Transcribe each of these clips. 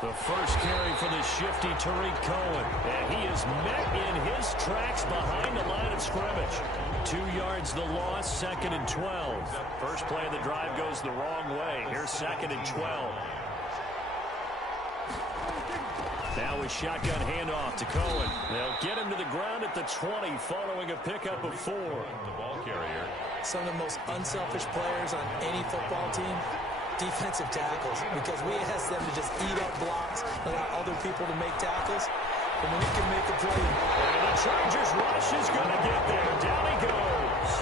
The first carry for the shifty Tariq Cohen. And he is met in his tracks behind the line of scrimmage. 2 yards the loss, 2nd and 12. First play of the drive goes the wrong way. Here's 2nd and 12. Now a shotgun handoff to Cohen. They'll get him to the ground at the 20 following a pickup of 4. The ball carrier. Some of the most unselfish players on any football team, defensive tackles, because we ask them to just eat up blocks, allow other people to make tackles, and when he can make a play. And the Chargers rush is going to get there. Down he goes.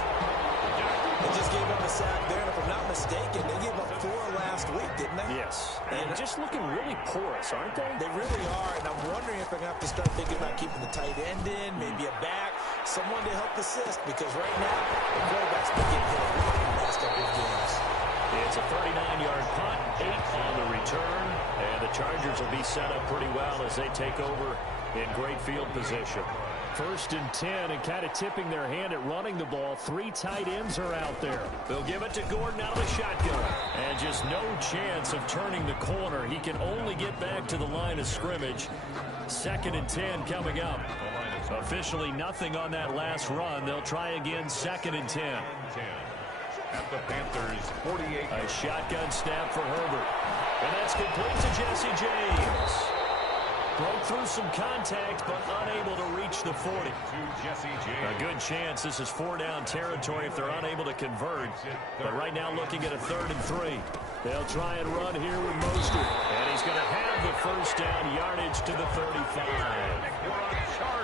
They just gave up a sack there, and if I'm not mistaken, they gave up 4 last week, didn't they? Yes. And just looking really porous, aren't they? They really are, and I'm wondering if they're going to have to start thinking about keeping the tight end in, maybe a back, someone to help assist, because right now, the quarterback's been getting hit a lot in the last couple of games. It's a 39-yard punt, 8 on the return, and the Chargers will be set up pretty well as they take over in great field position. 1st and 10, and kind of tipping their hand at running the ball. 3 tight ends are out there. They'll give it to Gordon out of the shotgun. And just no chance of turning the corner. He can only get back to the line of scrimmage. 2nd and 10 coming up. Officially nothing on that last run. They'll try again, 2nd and 10. At the Panthers, 48. A shotgun snap for Herbert. And that's complete to Jesse James. Broke through some contact, but unable to reach the 40. A good chance this is 4-down territory if they're unable to convert. But right now looking at a 3rd and 3. They'll try and run here with Mostert. And he's going to have the first down, yardage to the 35.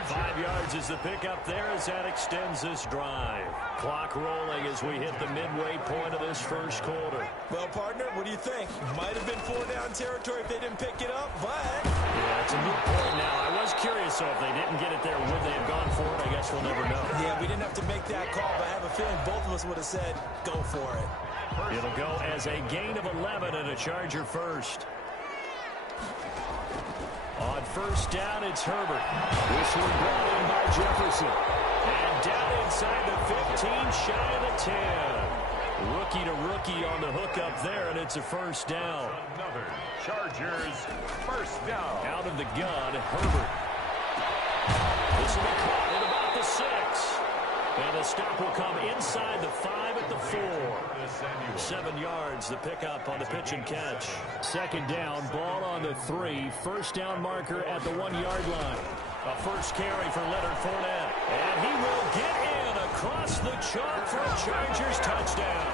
5 yards is the pickup there as that extends this drive. Clock rolling as we hit the midway point of this first quarter. Well, partner, what do you think? Might have been 4-down territory if they didn't pick it up, but... Yeah, it's a moot point now. I was curious, so if they didn't get it there, would they have gone for it? I guess we'll never know. Yeah, we didn't have to make that call, but I have a feeling both of us would have said, go for it. It'll go as a gain of 11 and a Charger first. On 1st down, it's Herbert. This one brought in by Jefferson. And down inside the 15, shy of the 10. Rookie to rookie on the hook up there, and it's a first down. Another Chargers first down. Out of the gun, Herbert. This will be caught at about the 6. And the stop will come inside the 5 at the 4. 7 yards, the pickup on the pitch and catch. 2nd down, ball on the 3. First down marker at the 1-yard line. A first carry for Leonard Fournette. And he will get in across the chalk for a Chargers touchdown.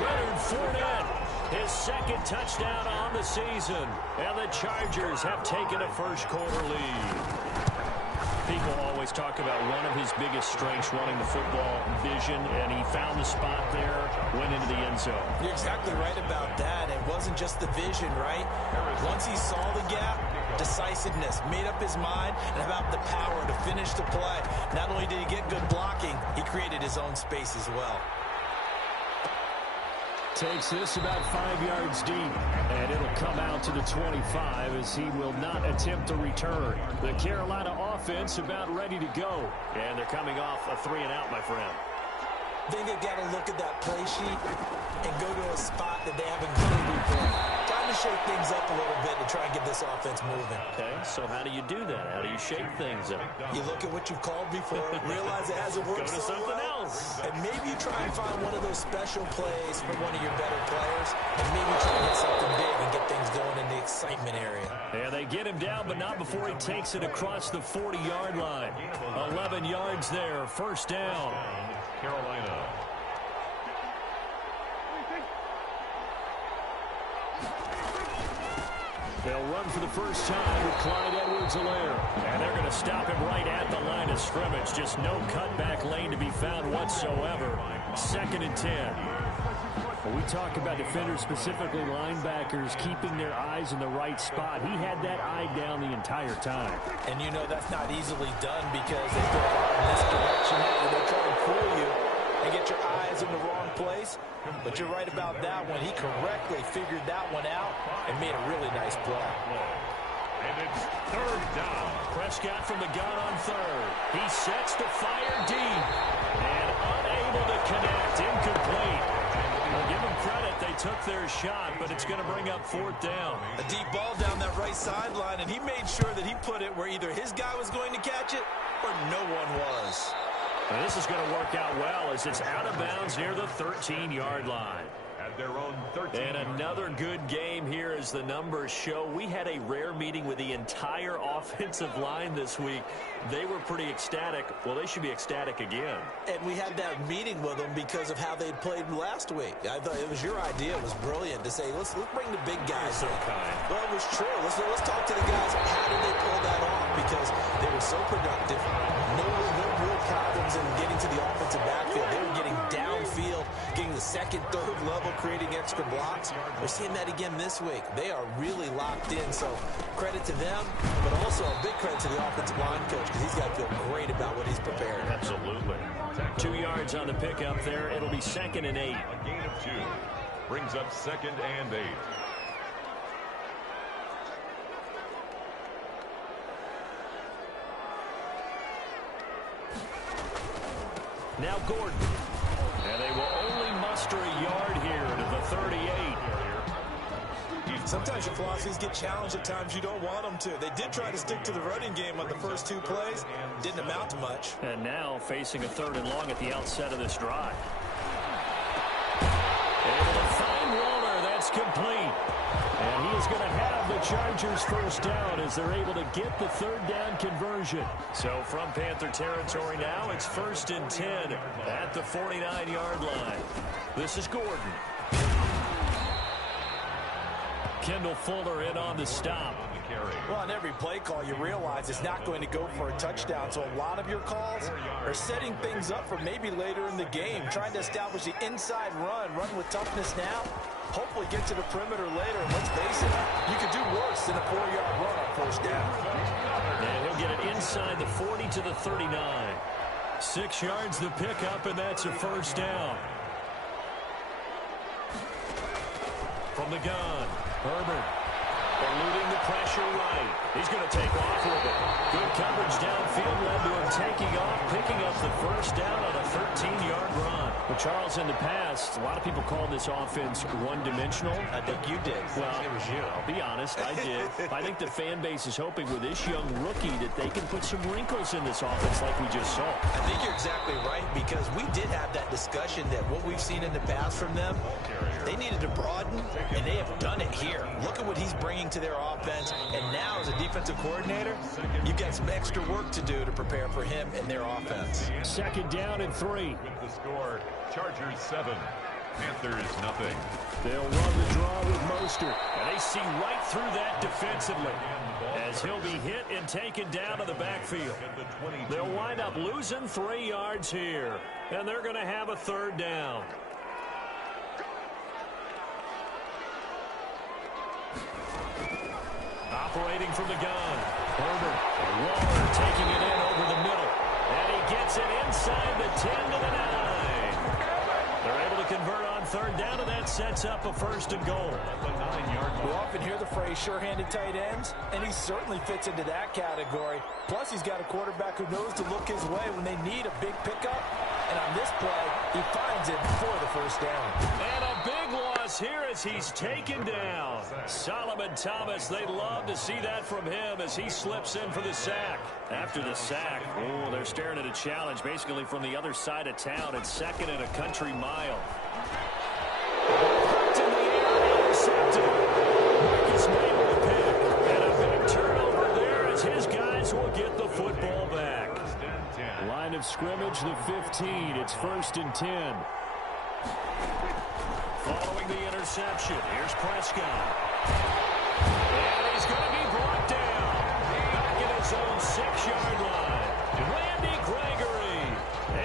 Leonard Fournette, his 2nd touchdown on the season. And the Chargers have taken a first quarter lead. People always talk about one of his biggest strengths running the football, vision, and he found the spot there, went into the end zone. You're exactly right about that. It wasn't just the vision, right? Once he saw the gap, decisiveness, made up his mind, and about the power to finish the play. Not only did he get good blocking, he created his own space as well. Takes this about 5 yards deep, and it'll come out to the 25 as he will not attempt to return. The Carolina offense about ready to go, and they're coming off a 3-and-out, my friend. I think they've got to look at that play sheet and go to a spot that they haven't gone before. Time to shake things up a little bit to try and get this offense moving. Okay, so how do you do that? How do you shake things up? You look at what you've called before, realize it hasn't worked Go to so something well, else. and maybe you try and find one of those special plays for one of your better players, and maybe try and hit something big and get things going in the excitement area. And they get him down, but not before he takes it across the 40-yard line. 11 yards there, first down. Carolina. They'll run for the first time with Clyde Edwards-Helaire. And they're going to stop him right at the line of scrimmage. Just no cutback lane to be found whatsoever. 2nd and 10. When we talk about defenders, specifically linebackers, keeping their eyes in the right spot, he had that eye down the entire time. And you know that's not easily done because they go out in this direction and they try to pull you and get your eyes in the wrong place. But you're right about that one. He correctly figured that one out and made a really nice play. And it's 3rd down. Prescott from the gun on 3rd. He sets to fire deep and unable to connect. Incomplete. We'll give him credit. They took their shot, but it's going to bring up 4th down. A deep ball down that right sideline, and he made sure that he put it where either his guy was going to catch it or no one was. And this is going to work out well as it's out of bounds near the 13-yard line. At their own 13. And another good game here as the numbers show. We had a rare meeting with the entire offensive line this week. They were pretty ecstatic. Well, they should be ecstatic again. And we had that meeting with them because of how they played last week. I thought it was your idea. It was brilliant to say, let's bring the big guys in. Well, it was true. Let's talk to the guys. How did they pull that off? Because they were so productive. No real problems in getting to the offensive backfield. They were getting downfield, getting the second, third level, creating extra blocks. We're seeing that again this week. They are really locked in. So credit to them, but also a big credit to the offensive line coach because he's got to feel great about what he's prepared. Absolutely. 2 yards on the pickup there. It'll be 2nd and 8. A gain of 2. Brings up 2nd and 8. Now Gordon. And they will only muster a yard here to the 38. Sometimes your philosophies get challenged at times you don't want them to. They did try to stick to the running game on the first 2 plays. Didn't amount to much. And now facing a 3rd and long at the outset of this drive. Able to find Warner. That's complete. And he is going to have the Chargers first down as they're able to get the 3rd down conversion. So from Panther territory now, it's 1st and 10 at the 49-yard line. This is Gordon. Kendall Fuller in on the stop. Well, on every play call, you realize it's not going to go for a touchdown. So a lot of your calls are setting things up for maybe later in the game, trying to establish the inside run with toughness now. Hopefully get to the perimeter later. And let's face it, you could do worse than a 4-yard run on 1st down. And he'll get it inside the 40 to the 39. 6 yards the pickup, and that's a 1st down. From the gun, Herbert. Eluding the pressure right. He's going to take off with it. Good coverage downfield led to him taking off, picking up the 1st down on a 13-yard run. But Charles, in the past, a lot of people call this offense one-dimensional. I think you did. Well, it was you. I'll be honest, I did. I think the fan base is hoping with this young rookie that they can put some wrinkles in this offense like we just saw. I think you're exactly right because we did have that discussion that what we've seen in the past from them, they needed to broaden, and they have done it here. Look at what he's bringing to their offense, and now as a defensive coordinator, you've got some extra work to do to prepare for him and their offense. 2nd down and 3. With the score, Chargers 7, Panthers nothing. They'll run the draw with Mostert, and they see right through that defensively as he'll be hit and taken down to the backfield. They'll wind up losing 3 yards here, and they're going to have a 3rd down. Operating from the gun, Herbert. Waller taking it in over the middle. And he gets it inside the 10 to the 9. They're able to convert on 3rd down, and that sets up a 1st and goal. We often hear the phrase sure-handed tight ends, and he certainly fits into that category. Plus, he's got a quarterback who knows to look his way when they need a big pickup. And on this play, he finds it for the 1st down. And a big loss here as he's taken down. Solomon Thomas, they'd love to see that from him as he slips in for the sack. After the sack, oh, they're staring at a challenge basically from the other side of town. It's 2nd and a country mile. Hooked in the air, intercepted. Marcus May with a pick. And a big turnover there as his guys will get the football back. Line of scrimmage, the 15. It's 1st and 10. Following the interception, here's Prescott. And he's going to be brought down. Back at his own 6-yard line. Randy Gregory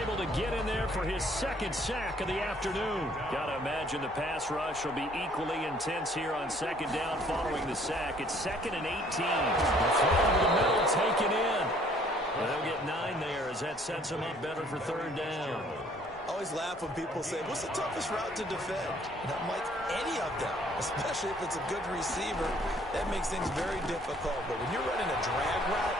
able to get in there for his 2nd sack of the afternoon. Got to imagine the pass rush will be equally intense here on 2nd down following the sack. It's 2nd and 18. The throw over the middle taken in. And they'll get 9 there as that sets them up better for 3rd down. I always laugh when people say, what's the toughest route to defend? And I'm like, any of them, especially if it's a good receiver. That makes things very difficult. But when you're running a drag route,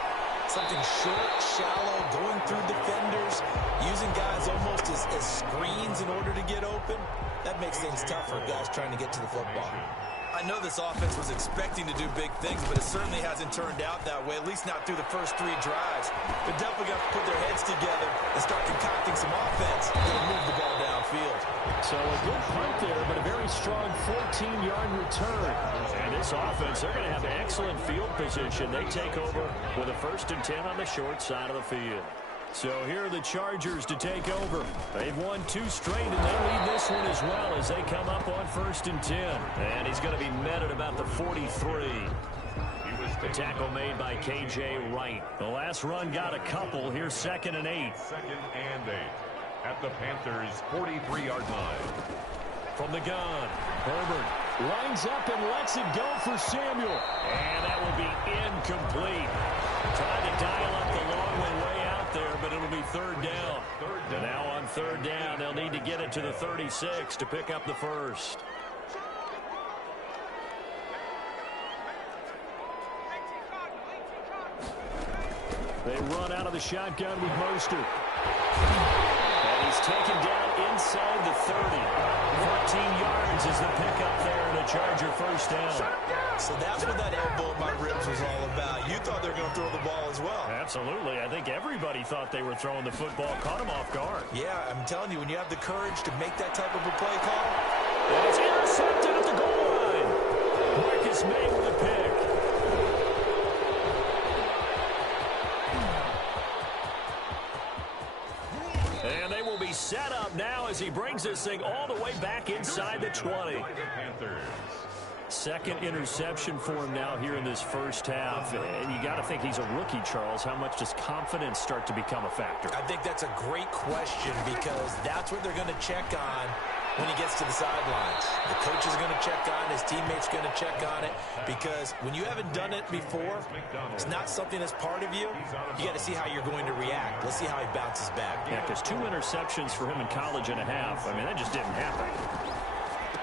something short, shallow, going through defenders, using guys almost as screens in order to get open, That makes things tough for guys trying to get to the football. I know this offense was expecting to do big things, but it certainly hasn't turned out that way, at least not through the first 3 drives. They're definitely going to put their heads together and start concocting some offense. They're going to move the ball downfield. So a good punt there, but a very strong 14-yard return. And this offense, they're going to have excellent field position. They take over with a 1st and 10 on the short side of the field. So here are the Chargers to take over. They've won 2 straight, and they lead this one as well as they come up on 1st and 10. And he's going to be met at about the 43. The tackle made by K.J. Wright. The last run got a couple. Here's 2nd and 8. 2nd and 8 at the Panthers' 43-yard line. From the gun, Herbert lines up and lets it go for Samuel. And that will be incomplete. Trying to dial up the long way out there, but it'll be 3rd down. And now on 3rd down, they'll need to get it to the 36 to pick up the 1st. They run out of the shotgun with Mostert. And he's taken down inside the 30. 14 yards is the pickup there, and a Charger 1st down. So that's what that elbow in my ribs was all about. You thought they were going to throw the ball as well. Absolutely. I think everybody thought they were throwing the football. Caught him off guard. Yeah, I'm telling you, when you have the courage to make that type of a play call. And it's intercepted at the goal line. Marcus May with a pick. And they will be set up now as he brings this thing all the way back inside the 20. Second interception for him now here in this first half. And you got to think he's a rookie, Charles. How much does confidence start to become a factor? I think that's a great question because that's what they're going to check on when he gets to the sidelines. The coach is going to check on it. His teammates going to check on it because when you haven't done it before, it's not something that's part of you. You got to see how you're going to react. Let's see how he bounces back. Yeah, because 2 interceptions for him in college and a half. I mean, that just didn't happen.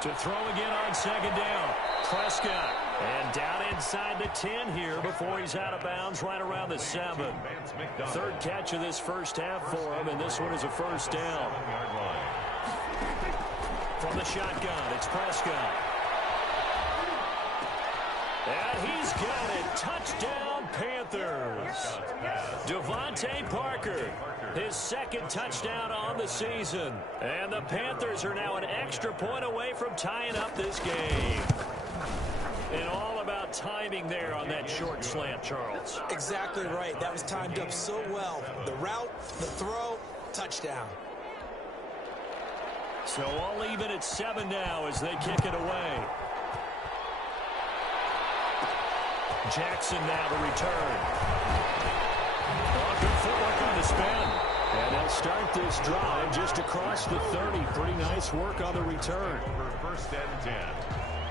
To throw again on 2nd down. Prescott. And down inside the 10 here before he's out of bounds right around the 7. 3rd catch of this first half for him, and this one is a 1st down. From the shotgun, it's Prescott. And he's got it. Touchdown, Panthers. Devontae Parker, his 2nd touchdown on the season. And the Panthers are now an extra point away from tying up this game. And all about timing there on that short slant, Charles. Exactly right. That was timed up so well. The route, the throw, touchdown. So all even at 7 now as they kick it away. Jackson now to return. Oh, good footwork on the spin. And they'll start this drive just across the 30. Pretty nice work on the return. 1st and 10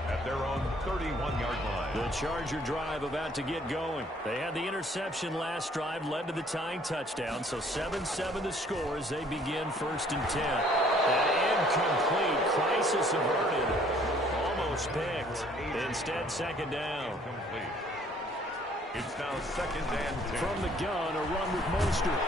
at their own 31-yard line. The Charger drive about to get going. They had the interception last drive, led to the tying touchdown. So 7-7 the score as they begin 1st and 10. An incomplete, crisis averted. Almost picked. Instead, 2nd down. It's now 2nd and 10. From the gun, a run with Mostert.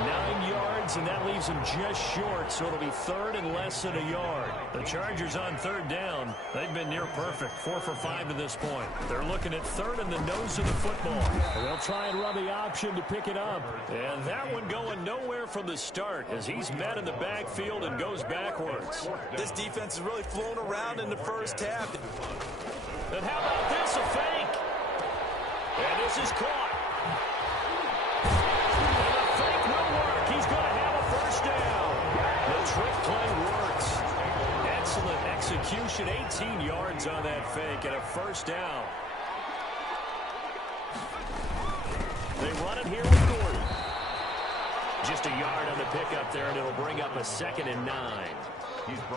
9 yards, and that leaves him just short, so it'll be 3rd and less than a yard. The Chargers on 3rd down. They've been near perfect, 4 for 5 to this point. They're looking at 3rd and the nose of the football. They'll try and run the option to pick it up. And that one going nowhere from the start as he's met in the backfield and goes backwards. This defense has really flown around in the first half. And how about this, a fake? And this is caught. He's going to have a 1st down. The trick play works. Excellent execution. 18 yards on that fake and a 1st down. They run it here with Gordon. Just a yard on the pickup there, and it'll bring up a 2nd and 9.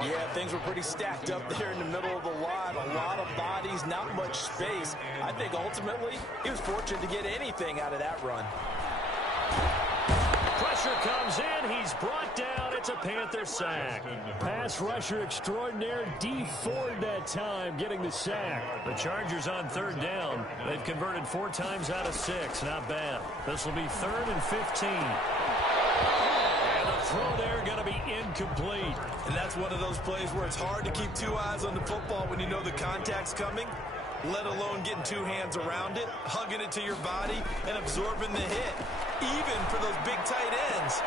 Yeah, things were pretty stacked up there in the middle of the line. A lot of bodies, not much space. I think ultimately he was fortunate to get anything out of that run. Pressure comes in. He's brought down. It's a Panther sack. Pass rusher extraordinaire. D Ford that time getting the sack. The Chargers on 3rd down. They've converted 4 times out of 6. Not bad. This will be 3rd and 15. And the throw there going to be incomplete. And that's one of those plays where it's hard to keep two eyes on the football when you know the contact's coming, let alone getting two hands around it, hugging it to your body, and absorbing the hit. Even for those big tight ends.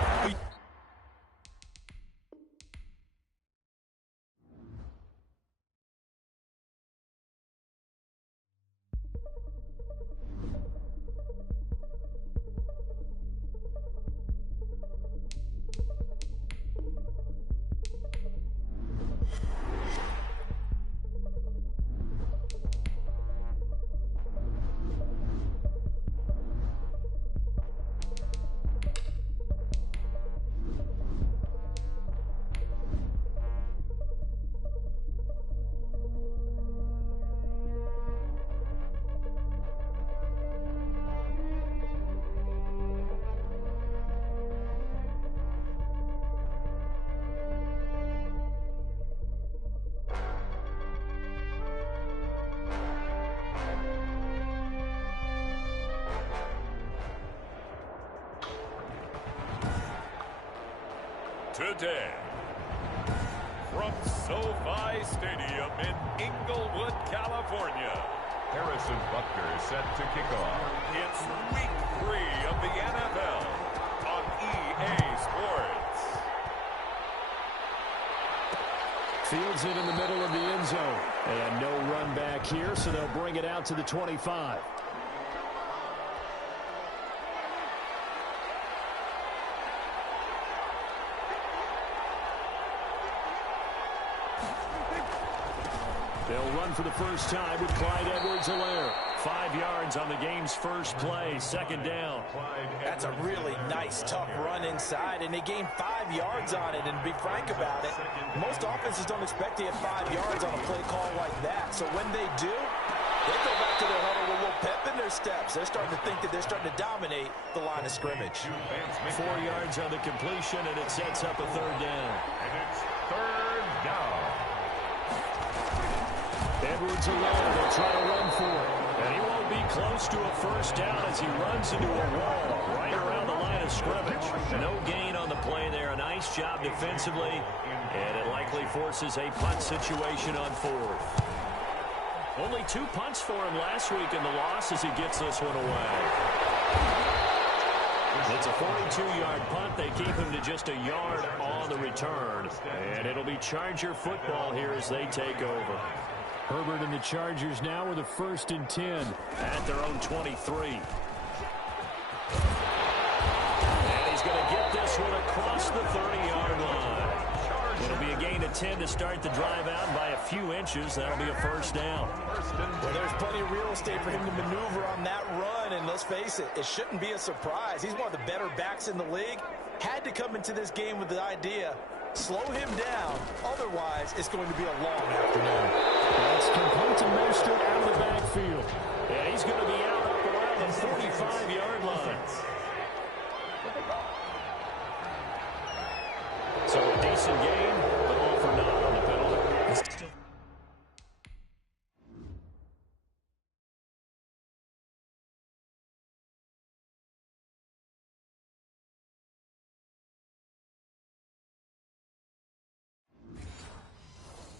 Today, from SoFi Stadium in Inglewood, California, Harrison Butker is set to kick off. It's Week 3 of the NFL on EA Sports. Fields it in the middle of the end zone. And no run back here, so they'll bring it out to the 25. They'll run for the first time with Clyde Edwards-Helaire. 5 yards on the game's first play, second down. That's a really nice, tough run inside, and they gained 5 yards on it. And to be frank about it, most offenses don't expect to get 5 yards on a play call like that. So when they do, they go back to their huddle with a little pep in their steps. They're starting to think that they're starting to dominate the line of scrimmage. 4 yards on the completion, and it sets up a third down. And it's third down. Edwards-Helaire, they'll try to run for it. And he won't be close to a first down as he runs into a wall right around the line of scrimmage. No gain on the play there. A nice job defensively. And it likely forces a punt situation on fourth. Only 2 punts for him last week in the loss as he gets this one away. It's a 42-yard punt. They keep him to just a yard on the return. And it'll be Charger football here as they take over. Herbert and the Chargers now with a 1st and 10 at their own 23. And he's going to get this one across the 30-yard line. It'll be a gain of 10 to start the drive out by a few inches. That'll be a first down. Well, there's plenty of real estate for him to maneuver on that run, and let's face it, it shouldn't be a surprise. He's one of the better backs in the league. Had to come into this game with the idea, slow him down, otherwise it's going to be a long afternoon. That's complete to Mostert out of the backfield. Yeah, he's going to be out up around the 45-yard line. So a decent game, but all for naught on the penalty.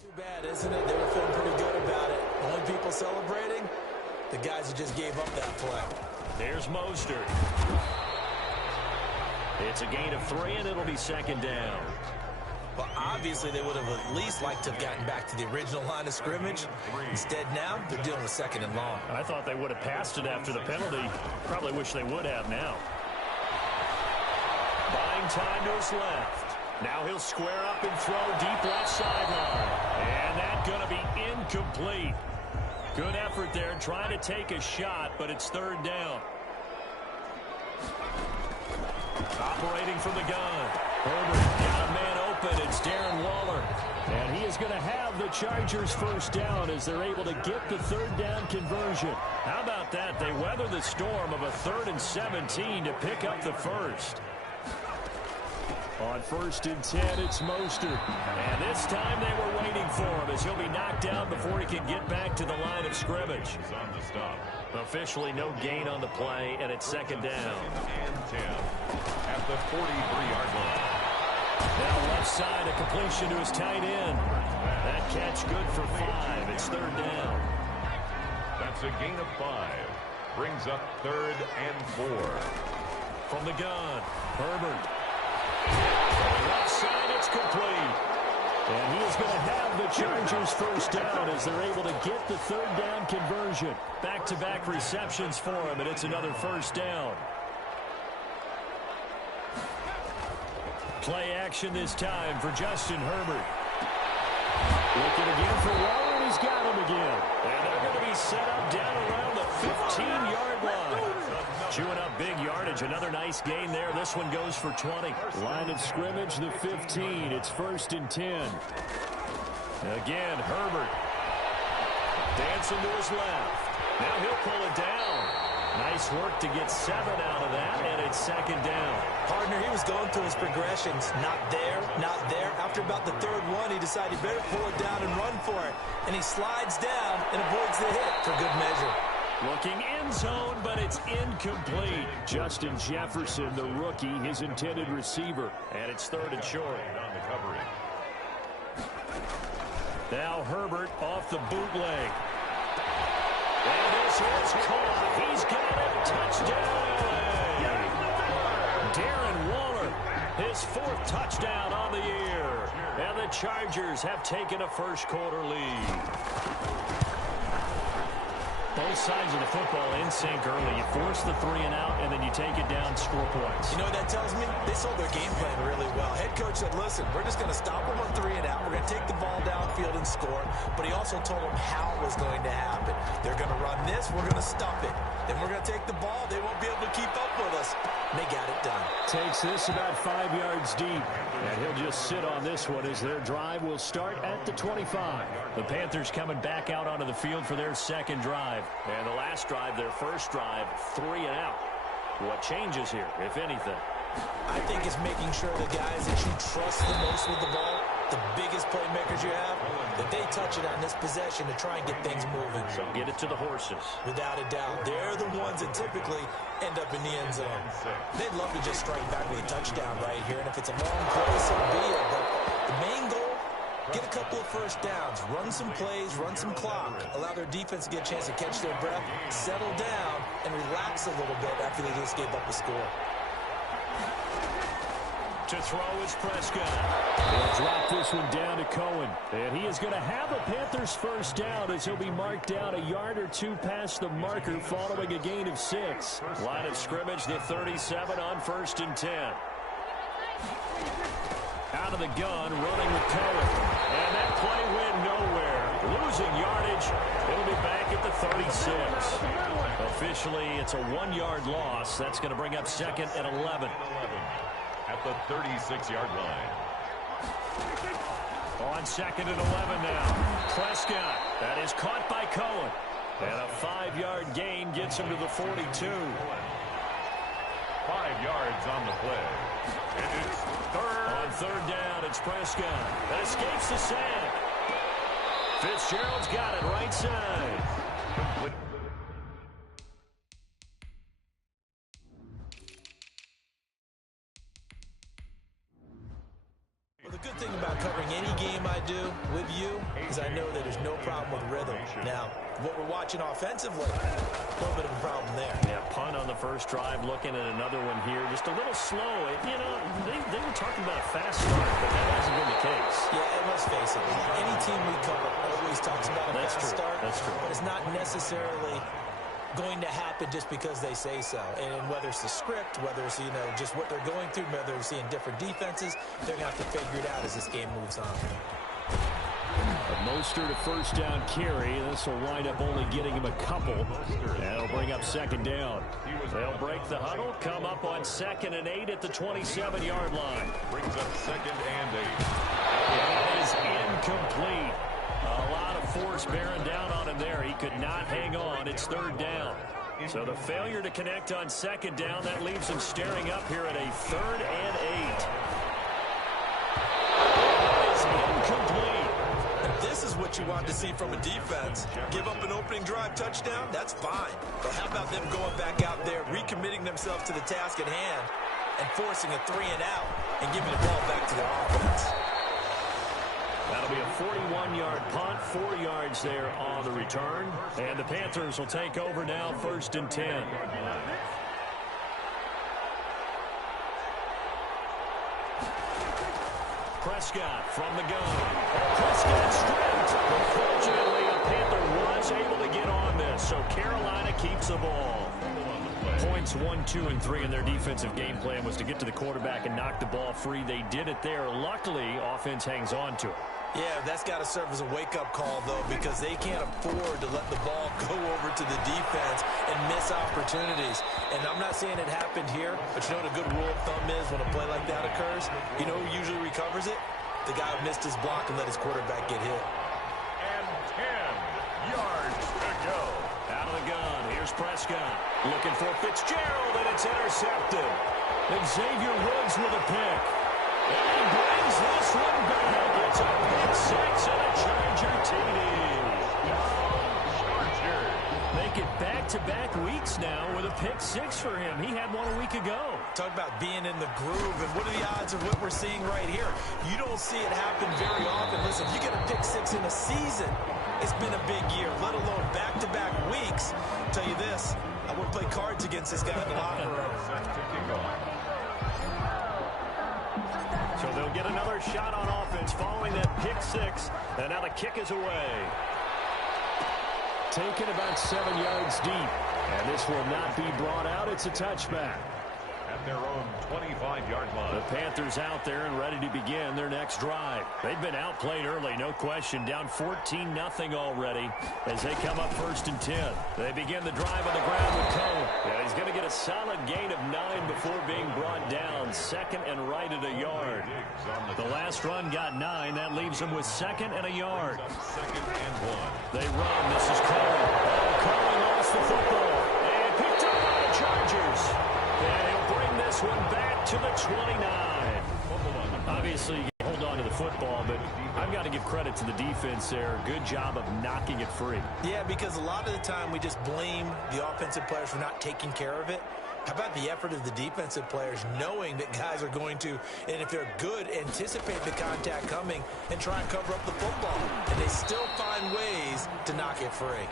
Too bad, isn't it? They were feeling pretty good about it. Only people celebrating, the guys who just gave up that play. There's Mostert. It's a gain of 3, and it'll be second down. Well, obviously, they would have at least liked to have gotten back to the original line of scrimmage. Instead, now, they're dealing with 2nd and long. I thought they would have passed it after the penalty. Probably wish they would have now. Buying time to his left. Now he'll square up and throw deep left sideline. And that's going to be incomplete. Good effort there, trying to take a shot, but it's 3rd down. Operating from the gun. Herbert got a man open. It's Darren Waller. And he is going to have the Chargers first down as they're able to get the 3rd down conversion. How about that? They weather the storm of a 3rd and 17 to pick up the first. On 1st and 10, it's Mostert. And this time they were waiting for him as he'll be knocked down before he can get back to the line of scrimmage. He's on the stop. Officially no gain on the play, and it's 2nd down. And 10 at the 43-yard line. Now left side, a completion to his tight end. That catch good for 5. It's third down. That's a gain of 5. Brings up 3rd and 4. From the gun, Herbert. On the left side, it's complete. And he is going to have the Chargers first down as they're able to get the third down conversion. Back-to-back receptions for him, and it's another first down. Play action this time for Justin Herbert. Looking again for Waller, and he's got him again. And they're going to be set up down around the 15-yard line. Chewing up big yardage. Another nice gain there. This one goes for 20. Line of scrimmage, the 15. It's 1st and 10. Again, Herbert. Dancing to his left. Now he'll pull it down. Nice work to get 7 out of that, and it's 2nd down. Partner, he was going through his progressions. Not there, not there. After about the 3rd one, he decided he better pull it down and run for it. And he slides down and avoids the hit for good measure. Looking end zone, but it's incomplete. Justin Jefferson, the rookie, his intended receiver. And it's 3rd and short. On the covering. Now Herbert off the bootleg. And this is caught. He's got it. Touchdown. Darren Waller, his 4th touchdown on the year. And the Chargers have taken a first-quarter lead. Both sides of the football in sync early. You force the 3 and out, and then you take it down, score points. You know what that tells me? They sold their game plan really well. Head coach said, listen, we're just going to stop them on 3 and out. We're going to take the ball downfield and score. But he also told them how it was going to happen. They're going to run this. We're going to stop it. Then we're going to take the ball. They won't be able to keep up with us. And they got it done. Takes this about 5 yards deep. And he'll just sit on this one as their drive will start at the 25. The Panthers coming back out onto the field for their 2nd drive. And the last drive, their first drive, 3 and out. What changes here, if anything? I think it's making sure the guys that you trust the most with the ball, the biggest playmakers you have, that they touch it on this possession to try and get things moving. So get it to the horses. Without a doubt. They're the ones that typically end up in the end zone. They'd love to just strike back with a touchdown right here, and if it's a long play, so be it. But the main goal, get a couple of first downs, run some plays, run some clock, allow their defense to get a chance to catch their breath, settle down, and relax a little bit after they just gave up a score. To throw is Prescott. He'll drop this one down to Cohen. And he is going to have a Panthers first down as he'll be marked down a yard or 2 past the marker following a gain of 6. Line of scrimmage, the 37 on 1st and 10. Out of the gun, running with Cohen. And that play went nowhere. Losing yardage. It'll be back at the 36. Officially, it's a 1-yard loss. That's going to bring up 2nd and 11. At the 36-yard line. On 2nd and 11 now. Prescott. That is caught by Cohen. And a 5-yard gain gets him to the 42. 5 yards on the play. And it's 3rd. On 3rd down, it's Prescott. That escapes the sack. Fitzgerald's got it right side. Well, the good thing about covering any game I do with you is I know that there's no problem with rhythm. Now, what we're watching offensively, a little bit of a problem there. Yeah, punt on the first drive, looking at another one here. Just a little slow. You know, they were talking about a fast start, but that hasn't been the case. Yeah, and let's face it, any team we cover always talks about a fast start. That's true. But it's not necessarily going to happen just because they say so. And whether it's the script, whether it's, you know, just what they're going through, whether they're seeing different defenses, they're going to have to figure it out as this game moves on. Mostert a first down carry. This will wind up only getting him a couple. And it'll bring up 2nd down. They'll break the huddle, come up on 2nd and 8 at the 27-yard line. Brings up 2nd and 8. It is incomplete. A lot of force bearing down on him there. He could not hang on. It's 3rd down. So the failure to connect on 2nd down, that leaves him staring up here at a 3rd and 8. It is incomplete. And this is what you want to see from a defense. Give up an opening drive touchdown, that's fine. But how about them going back out there, recommitting themselves to the task at hand, and forcing a 3 and out? and giving the ball back to their offense. That'll be a 41-yard punt, 4 yards there on the return. And the Panthers will take over now, 1st and 10. Prescott from the gun. Prescott stripped. Unfortunately, a Panther was able to get on this, so Carolina keeps the ball. Points 1, 2, and 3 in their defensive game plan was to get to the quarterback and knock the ball free. They did it there. Luckily, offense hangs on to it. Yeah, that's got to serve as a wake-up call, though, because they can't afford to let the ball go over to the defense and miss opportunities. And I'm not saying it happened here, but you know what a good rule of thumb is when a play like that occurs? You know who usually recovers it? The guy who missed his block and let his quarterback get hit. And 10 yards to go. Out of the gun, here's Prescott. Looking for Fitzgerald, and it's intercepted. Xavier Woods with a pick. And he brings this one back. It's a pick six and a Charger TD. Make it back-to-back weeks now with a pick six for him. He had one a week ago. Talk about being in the groove, and what are the odds of what we're seeing right here? You don't see it happen very often. Listen, you get a pick six in a season, it's been a big year, let alone back-to-back weeks. I'll tell you this, I wouldn't play cards against this guy in the locker room. So they'll get another shot on offense following that pick six, and now the kick is away. Taken about 7 yards deep, and this will not be brought out. It's a touchback. At their own 25-yard line. The Panthers out there and ready to begin their next drive. They've been outplayed early, no question. Down 14-0 already as they come up 1st and 10. They begin the drive on the ground with Cone. Yeah, he's going to get a solid gain of 9 before being brought down. 2nd and right at a yard. The last run got 9. That leaves him with 2nd and a yard. 2nd and 1. They run. This is Cone. Cone lost the football. And picked up by the Chargers. And he'll bring this one back to the 29. Obviously, you hold on to the football, but I've got to give credit to the defense there. Good job of knocking it free. Yeah, because a lot of the time we just blame the offensive players for not taking care of it. How about the effort of the defensive players knowing that guys are going to, and if they're good, anticipate the contact coming and try and cover up the football. And they still find ways to knock it free.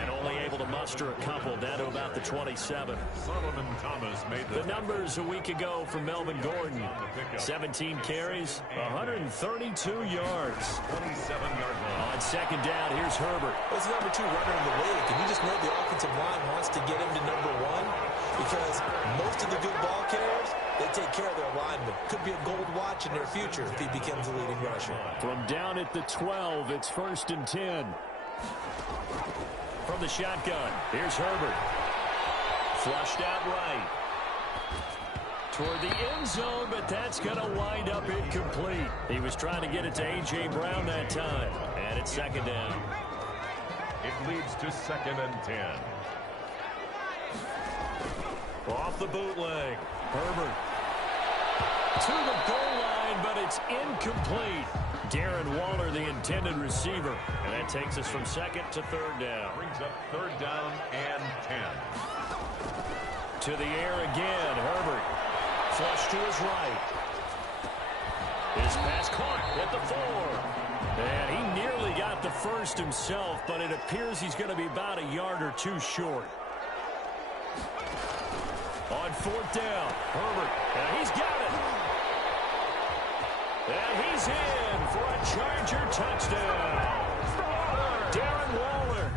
And only able to muster a couple down to about the 27. Solomon Thomas made the numbers a week ago for Melvin Gordon. 17 carries, 132 yards. 27-yard line. On 2nd down, here's Herbert. What's the number 2 runner in the league? And you just know the offensive line wants to get him to number 1. Because most of the good ball carriers, they take care of their linemen. Could be a gold watch in their future if he becomes a leading rusher. From down at the 12, it's 1st and 10. From the shotgun, here's Herbert. Flushed out right. Toward the end zone, but that's going to wind up incomplete. He was trying to get it to A.J. Brown that time. And it's 2nd down. It leads to 2nd and 10. Off the bootleg. Herbert to the goal line, but it's incomplete. Darren Waller, the intended receiver. And that takes us from 2nd to 3rd down. Brings up 3rd down and 10. To the air again. Herbert. Flush to his right. His pass caught at the 4. And he nearly got the first himself, but it appears he's going to be about a yard or 2 short. On 4th down, Herbert, and he's got it. And he's in for a Charger touchdown. Darren Waller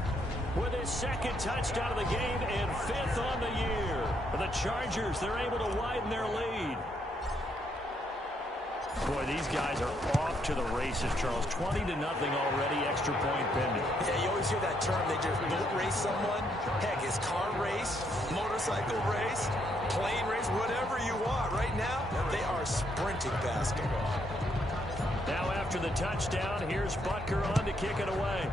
with his 2nd touchdown of the game and 5th on the year. The Chargers, they're able to widen their lead. Boy, these guys are off to the races, Charles. 20-0 already, extra point pending. Yeah, you always hear that term. They just boat race someone. Heck, it's car race, motorcycle race, plane race, whatever you want. Right now, they are sprinting past them. Now after the touchdown, here's Butker on to kick it away.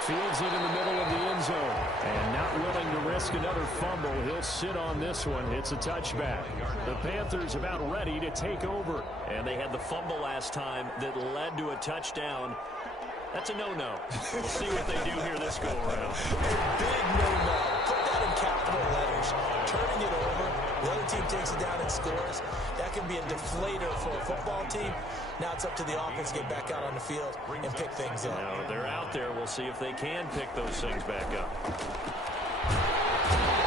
Fields it in the middle of the end zone. And not willing to risk another fumble. He'll sit on this one. It's a touchback. The Panthers about ready to take over. And they had the fumble last time that led to a touchdown. That's a no-no. We'll see what they do here this go-around. Big no-no. Put that in capital letters. Turning it over. The other team takes it down and scores. That can be a deflator for a football team. Now it's up to the offense to get back out on the field and pick things up. Now they're out there. We'll see if they can pick those things back up.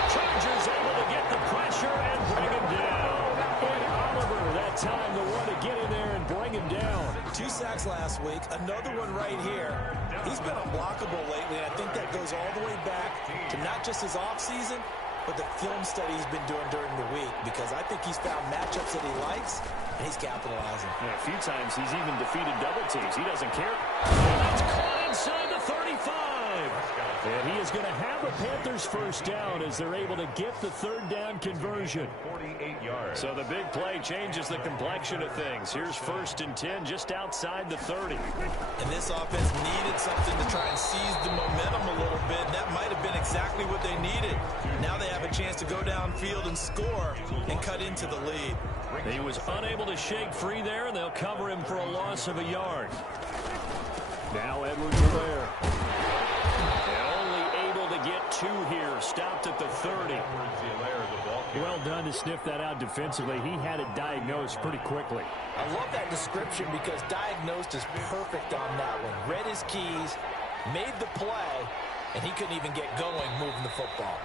Chargers able to get the pressure and bring him down. And Oliver, that time the one to get in there and bring him down. 2 sacks last week, another one right here. He's been unblockable lately, and I think that goes all the way back to not just his offseason, but the film study he's been doing during the week, because I think he's found matchups that he likes, and he's capitalizing. Yeah, a few times he's even defeated double teams. He doesn't care. And that's caught inside the 35. And he is going to have a Panthers first down as they're able to get the third down conversion. 48 yards. So the big play changes the complexion of things. Here's 1st and 10 just outside the 30. And this offense needed something to try and seize the momentum a little bit. That might have been exactly what they needed. Now they have a chance to go downfield and score and cut into the lead. He was unable to shake free there, and they'll cover him for a loss of a yard. Now Edwards-Helaire. Only able to get 2 here. Stopped at the 30. Well done to sniff that out defensively. He had it diagnosed pretty quickly. I love that description because diagnosed is perfect on that one. Read his keys, made the play, and he couldn't even get going moving the football.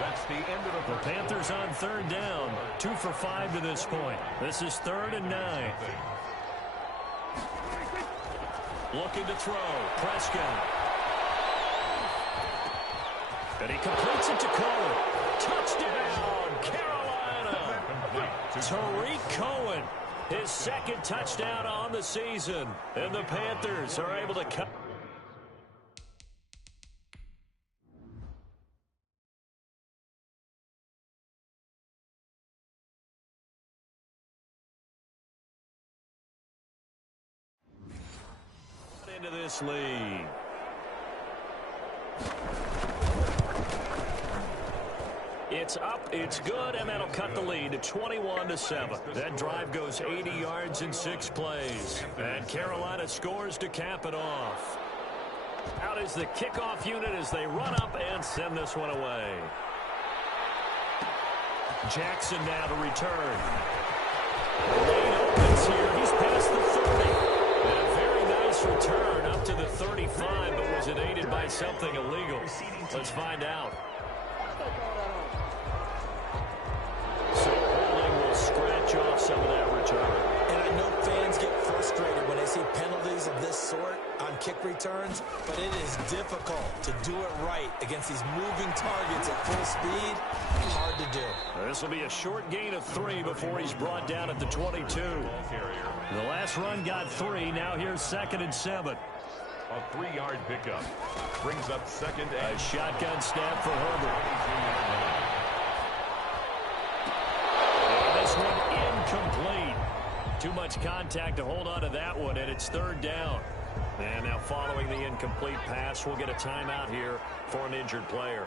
That's the end of the Panthers on 3rd down. 2 for 5 to this point. This is 3rd and 9. Looking to throw. Prescott. And he completes it to Cohen. Touchdown, Carolina. Tariq Cohen, his 2nd touchdown on the season. And the Panthers are able to cut. Into this lead. It's up, it's good, and that'll cut the lead to 21-7. That drive goes 80 yards in 6 plays. And Carolina scores to cap it off. Out is the kickoff unit as they run up and send this one away. Jackson now to return. Lane opens here. He's past the 30. And a very nice return up to the 35, but was it aided by something illegal? Let's find out. So holding will scratch off some of that return. And I know fans get frustrated when they see penalties of this sort on kick returns, but it is difficult to do it right against these moving targets at full speed. Hard to do. This will be a short gain of 3 before he's brought down at the 22. The last run got 3. Now here's 2nd and 7. A 3-yard pickup. Brings up 2nd and... A shotgun snap for Herbert. This one incomplete. Too much contact to hold on to that one, and it's 3rd down. And now following the incomplete pass, we'll get a timeout here for an injured player.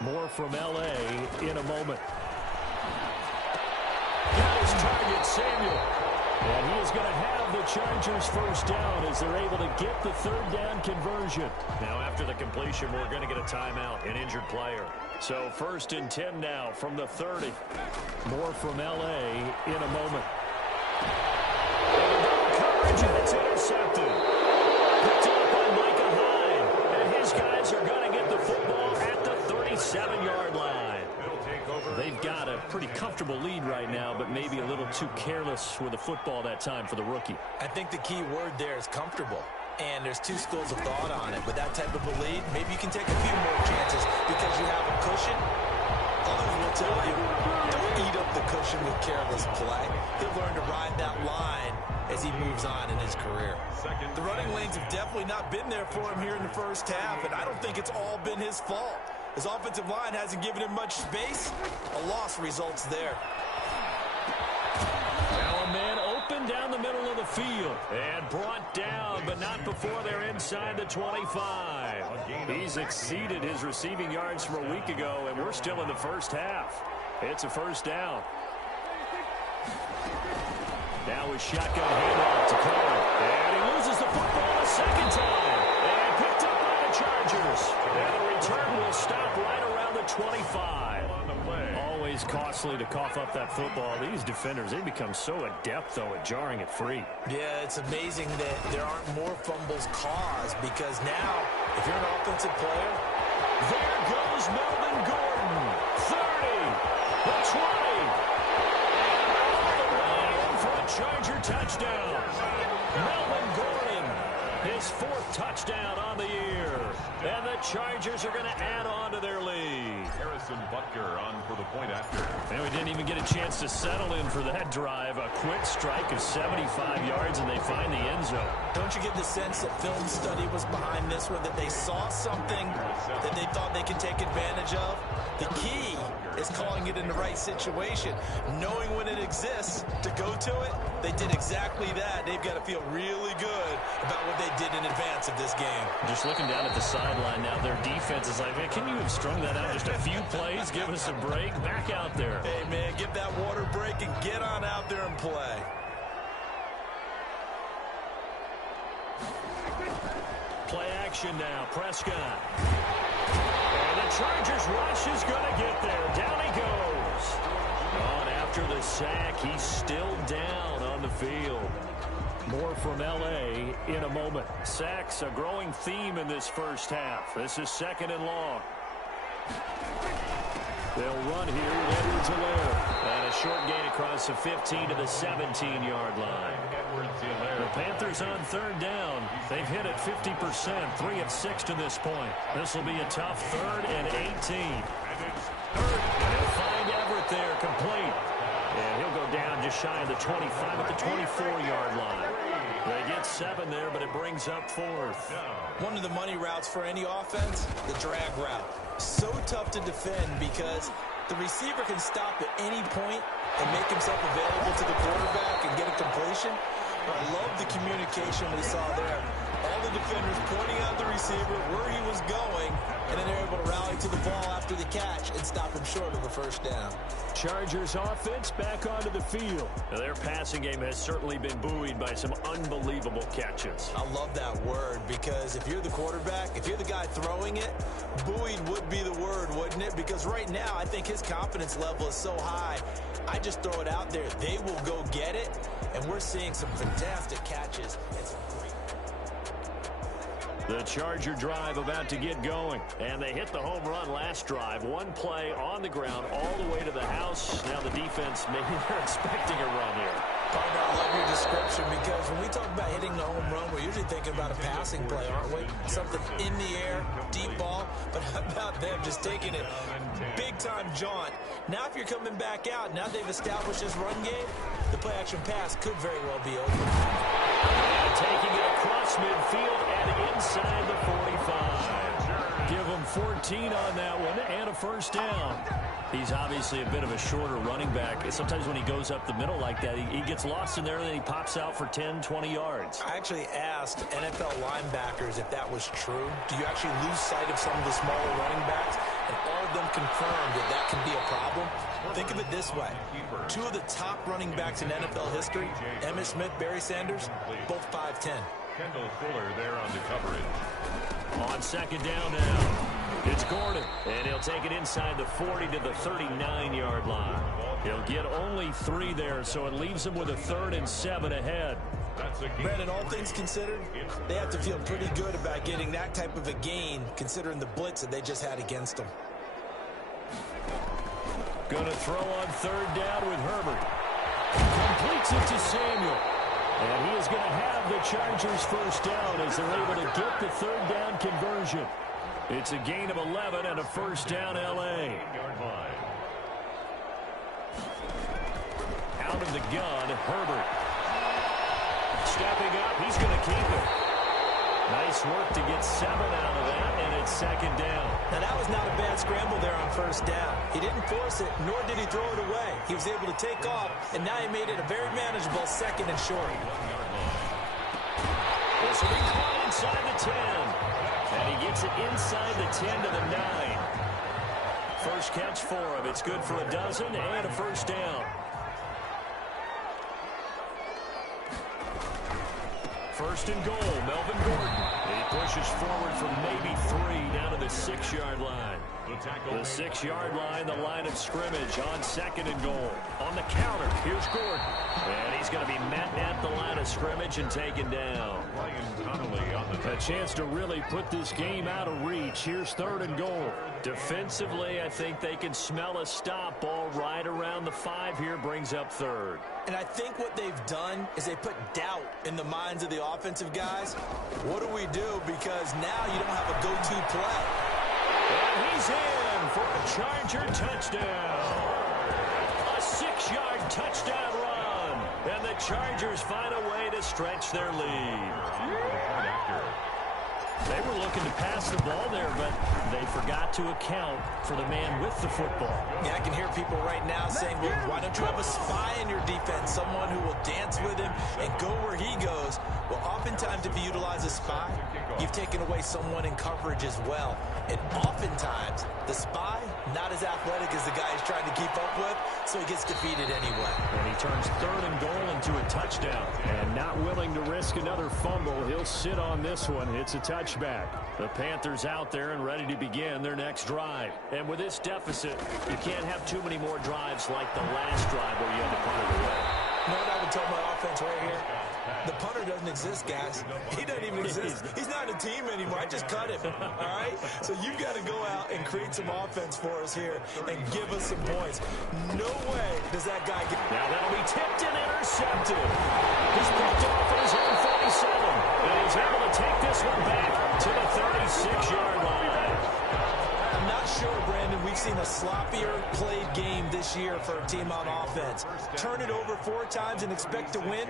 More from L.A. in a moment. Got his target, Samuel. And he is going to have the Chargers first down as they're able to get the 3rd down conversion. Now after the completion, we're going to get a timeout, an injured player. So 1st and 10 now from the 30. More from L.A. in a moment. Coverage, and it's intercepted. Picked up by Micah Hyde. And his guys are going to get the football at the 37-yard line. They've got a pretty comfortable lead right now, but maybe a little too careless with the football that time for the rookie. I think the key word there is comfortable. And there's 2 schools of thought on it. With that type of a lead, maybe you can take a few more chances because you have a cushion. Others will tell you, don't eat up the cushion with careless play. He'll learn to ride that line as he moves on in his career. The running lanes have definitely not been there for him here in the first half, and I don't think it's all been his fault. His offensive line hasn't given him much space. A loss results there. Now a man open down the middle of the field and brought down, but not before they're inside the 25. He's exceeded his receiving yards from a week ago, and we're still in the first half. It's a first down. Now a shotgun handoff to Cohen. And he loses the football a 2nd time. And picked up by the Chargers. And the return will stop right around the 25. always costly to cough up that football. These defenders, they become so adept, though, at jarring it free. Yeah, it's amazing that there aren't more fumbles caused because now, if you're an offensive player, there goes Melvin Gordon. 30, the 20, and all the way in for a Charger touchdown. Melvin Gordon, his 4th touchdown on the year. And the Chargers are going to add on to their lead. Harrison Butker on for the point after. And we didn't even get a chance to settle in for that drive. A quick strike of 75 yards, and they find the end zone. Don't you get the sense that film study was behind this one, that they saw something that they thought they could take advantage of? The key is calling it in the right situation, knowing when it exists to go to it. They did exactly that. They've got to feel really good about what they did in advance of this game. Just looking down at the sideline now, their defense is like, man, can you have strung that out just a few plays? Give us a break. Back out there. Hey, man, get that water break and get on out there and play. Play action now. Prescott. And the Chargers rush is going to get there. Down he goes. On after the sack, he's still down on the field. More from L.A. in a moment. Sacks, a growing theme in this first half. This is 2nd and long. They'll run here with Edwards-Helaire. And a short gain across the 15 to the 17-yard line. The Panthers on 3rd down. They've hit it 50%, 3 of 6 to this point. This will be a tough 3rd and 18. And he'll find Everett there, complete. And he'll go down just shy of the 25 at the 24-yard line. They get 7 there, but it brings up 4th. One of the money routes for any offense, the drag route. So tough to defend because the receiver can stop at any point and make himself available to the quarterback and get a completion. But I love the communication we saw there. All the defenders pointing out the receiver where he was going, and then they're able to rally to the ball after the catch and stop him short of the 1st down. Chargers offense back onto the field. Now, their passing game has certainly been buoyed by some unbelievable catches. I love that word because if you're the quarterback, if you're the guy throwing it, buoyed would be the word, wouldn't it? Because right now, I think his confidence level is so high. I just throw it out there. They will go get it, and we're seeing some fantastic catches and some great. The Charger drive about to get going. And they hit the home run last drive. One play on the ground all the way to the house. Now the defense, maybe they're expecting a run here. Partner, I love your description because when we talk about hitting the home run, we're usually thinking about a passing play, aren't we? Something in the air, deep ball. But how about them just taking it big-time jaunt? Now if you're coming back out, now they've established this run game, the play-action pass could very well be open. And taking it across midfield and inside the 45. Give him 14 on that one and a 1st down. He's obviously a bit of a shorter running back. Sometimes when he goes up the middle like that, he gets lost in there and then he pops out for 10, 20 yards. I actually asked NFL linebackers if that was true. Do you actually lose sight of some of the smaller running backs? And all of them confirmed that that can be a problem. Think of it this way. 2 of the top running backs in NFL history, Emmitt Smith, Barry Sanders, both 5'10". Kendall Fuller there on the coverage. On 2nd down now. It's Gordon, and he'll take it inside the 40 to the 39-yard line. He'll get only 3 there, so it leaves him with a 3rd and 7 ahead. Brandon, all things considered, they have to feel pretty good about getting that type of a gain, considering the blitz that they just had against them. Going to throw on 3rd down with Herbert. Completes it to Samuel. And he is going to have the Chargers 1st down as they're able to get the 3rd down conversion. It's a gain of 11 and a 1st down L.A. Out of the gun, Herbert. Stepping up, he's going to keep it. Nice work to get 7 out of that, and it's 2nd down. Now, that was not a bad scramble there on 1st down. He didn't force it, nor did he throw it away. He was able to take off, and now he made it a very manageable 2nd and short. This will be caught inside the 10. And he gets it inside the 10 to the 9. First catch for him. It's good for a dozen and a 1st down. First and goal, Melvin Gordon. He pushes forward from maybe 3 down to the 6-yard line. The 6-yard line, the line of scrimmage on second and goal. On the counter, here's Gordon. And he's going to be met at the line of scrimmage and taken down. A chance to really put this game out of reach. Here's third and goal. Defensively, I think they can smell a stop. Ball right around the 5 here, brings up third. And I think what they've done is they put doubt in the minds of the offensive guys. What do we do? Because now you don't have a go-to play. And he's in for a Charger touchdown. A 6-yard touchdown run. And the Chargers find a way to stretch their lead. They were looking to pass the ball there, but they forgot to account for the man with the football. Yeah, I can hear people right now saying, well, why don't you have a spy in your defense, someone who will dance with him and go where he goes? Well, oftentimes if you utilize a spy, you've taken away someone in coverage as well. And oftentimes, the spy, not as athletic as the guy he's trying to keep up with, so he gets defeated anyway. And he turns third and goal into a touchdown. And not willing to risk another fumble, he'll sit on this one. It's a touchback. The Panthers out there and ready to begin their next drive. And with this deficit, you can't have too many more drives like the last drive where you had to punt it away. You know what I would tell my offense right here? The punter doesn't exist, guys. He doesn't even exist. He's not a team anymore. I just cut him, all right? So you've got to go out and create some offense for us here and give us some points. No way does that guy get... Now that'll be tipped and intercepted. He's picked off at his own 47. And he's able to take this one back to the 36-yard line. I'm not sure, Brandon, we've seen a sloppier played game this year for a team on offense. Turn it over 4 times and expect to win?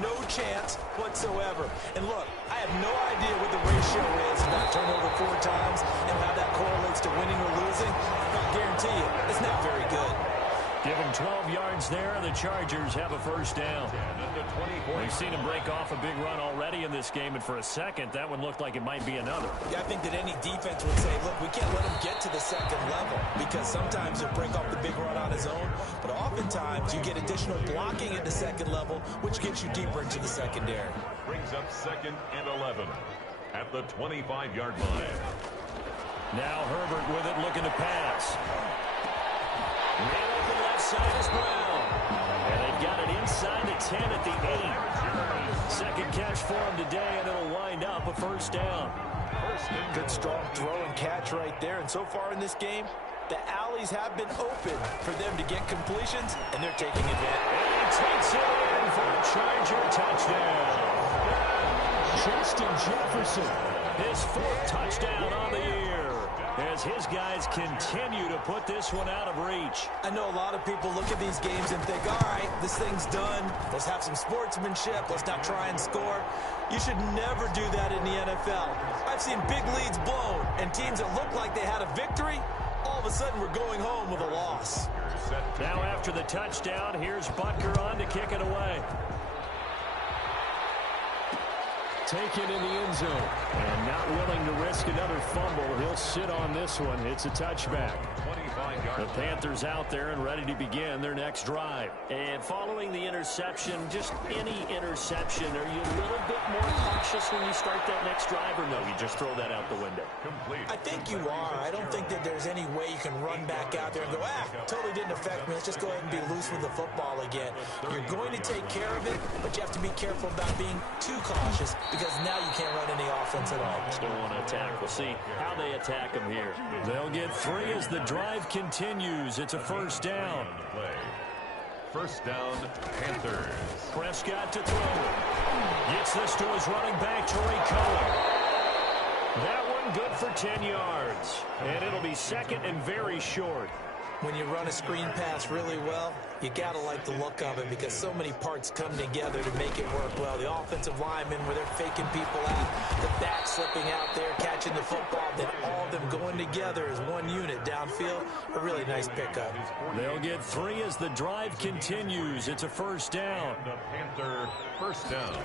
No chance whatsoever. And look, I have no idea what the ratio is about turnover 4 times and how that correlates to winning or losing. I guarantee you, it's not very good. Give him 12 yards there, and the Chargers have a first down. We've seen him break off a big run already in this game, and for a second, that one looked like it might be another. Yeah, I think that any defense would say, look, we can't let him get to the second level, because sometimes he'll break off the big run on his own, but oftentimes you get additional blocking at the second level, which gets you deeper into the secondary. Brings up 2nd and 11 at the 25-yard line. Now Herbert with it, looking to pass. Ran open left side is Brown. And they've got it inside the 10 at the 8. Second catch for him today, and it'll wind up a first down. Good strong throw and catch right there. And so far in this game, the alleys have been open for them to get completions, and they're taking advantage. And he takes it in for a Charger touchdown. Justin Jefferson, his 4th touchdown on the year, as his guys continue to put this one out of reach. I know a lot of people look at these games and think, all right, this thing's done. Let's have some sportsmanship. Let's not try and score. You should never do that in the NFL. I've seen big leads blown, and teams that look like they had a victory, all of a sudden we're going home with a loss. Now after the touchdown, here's Butker on to kick it away. Taken in the end zone. And not willing to risk another fumble. He'll sit on this one. It's a touchback. The Panthers out there and ready to begin their next drive. And following the interception, just any interception, are you a little bit more cautious when you start that next drive, or no, you just throw that out the window? I think you are. I don't think that there's any way you can run back out there and go, totally didn't affect me. Let's just go ahead and be loose with the football again. You're going to take care of it, but you have to be careful about being too cautious, because now you can't run any offense at all. Still want to attack. We'll see how they attack them here. They'll get 3 as the drive continues. It's a first down. First down, Panthers. Prescott to throw. Gets this to his running back, Tariq Cohen. That one good for 10 yards. And it'll be 2nd and very short. When you run a screen pass really well, you got to like the look of it, because so many parts come together to make it work well. The offensive linemen, where they're faking people out, the back slipping out there, catching the football, then all of them going together as one unit downfield. A really nice pickup. They'll get 3 as the drive continues. It's a first down. The Panther first down.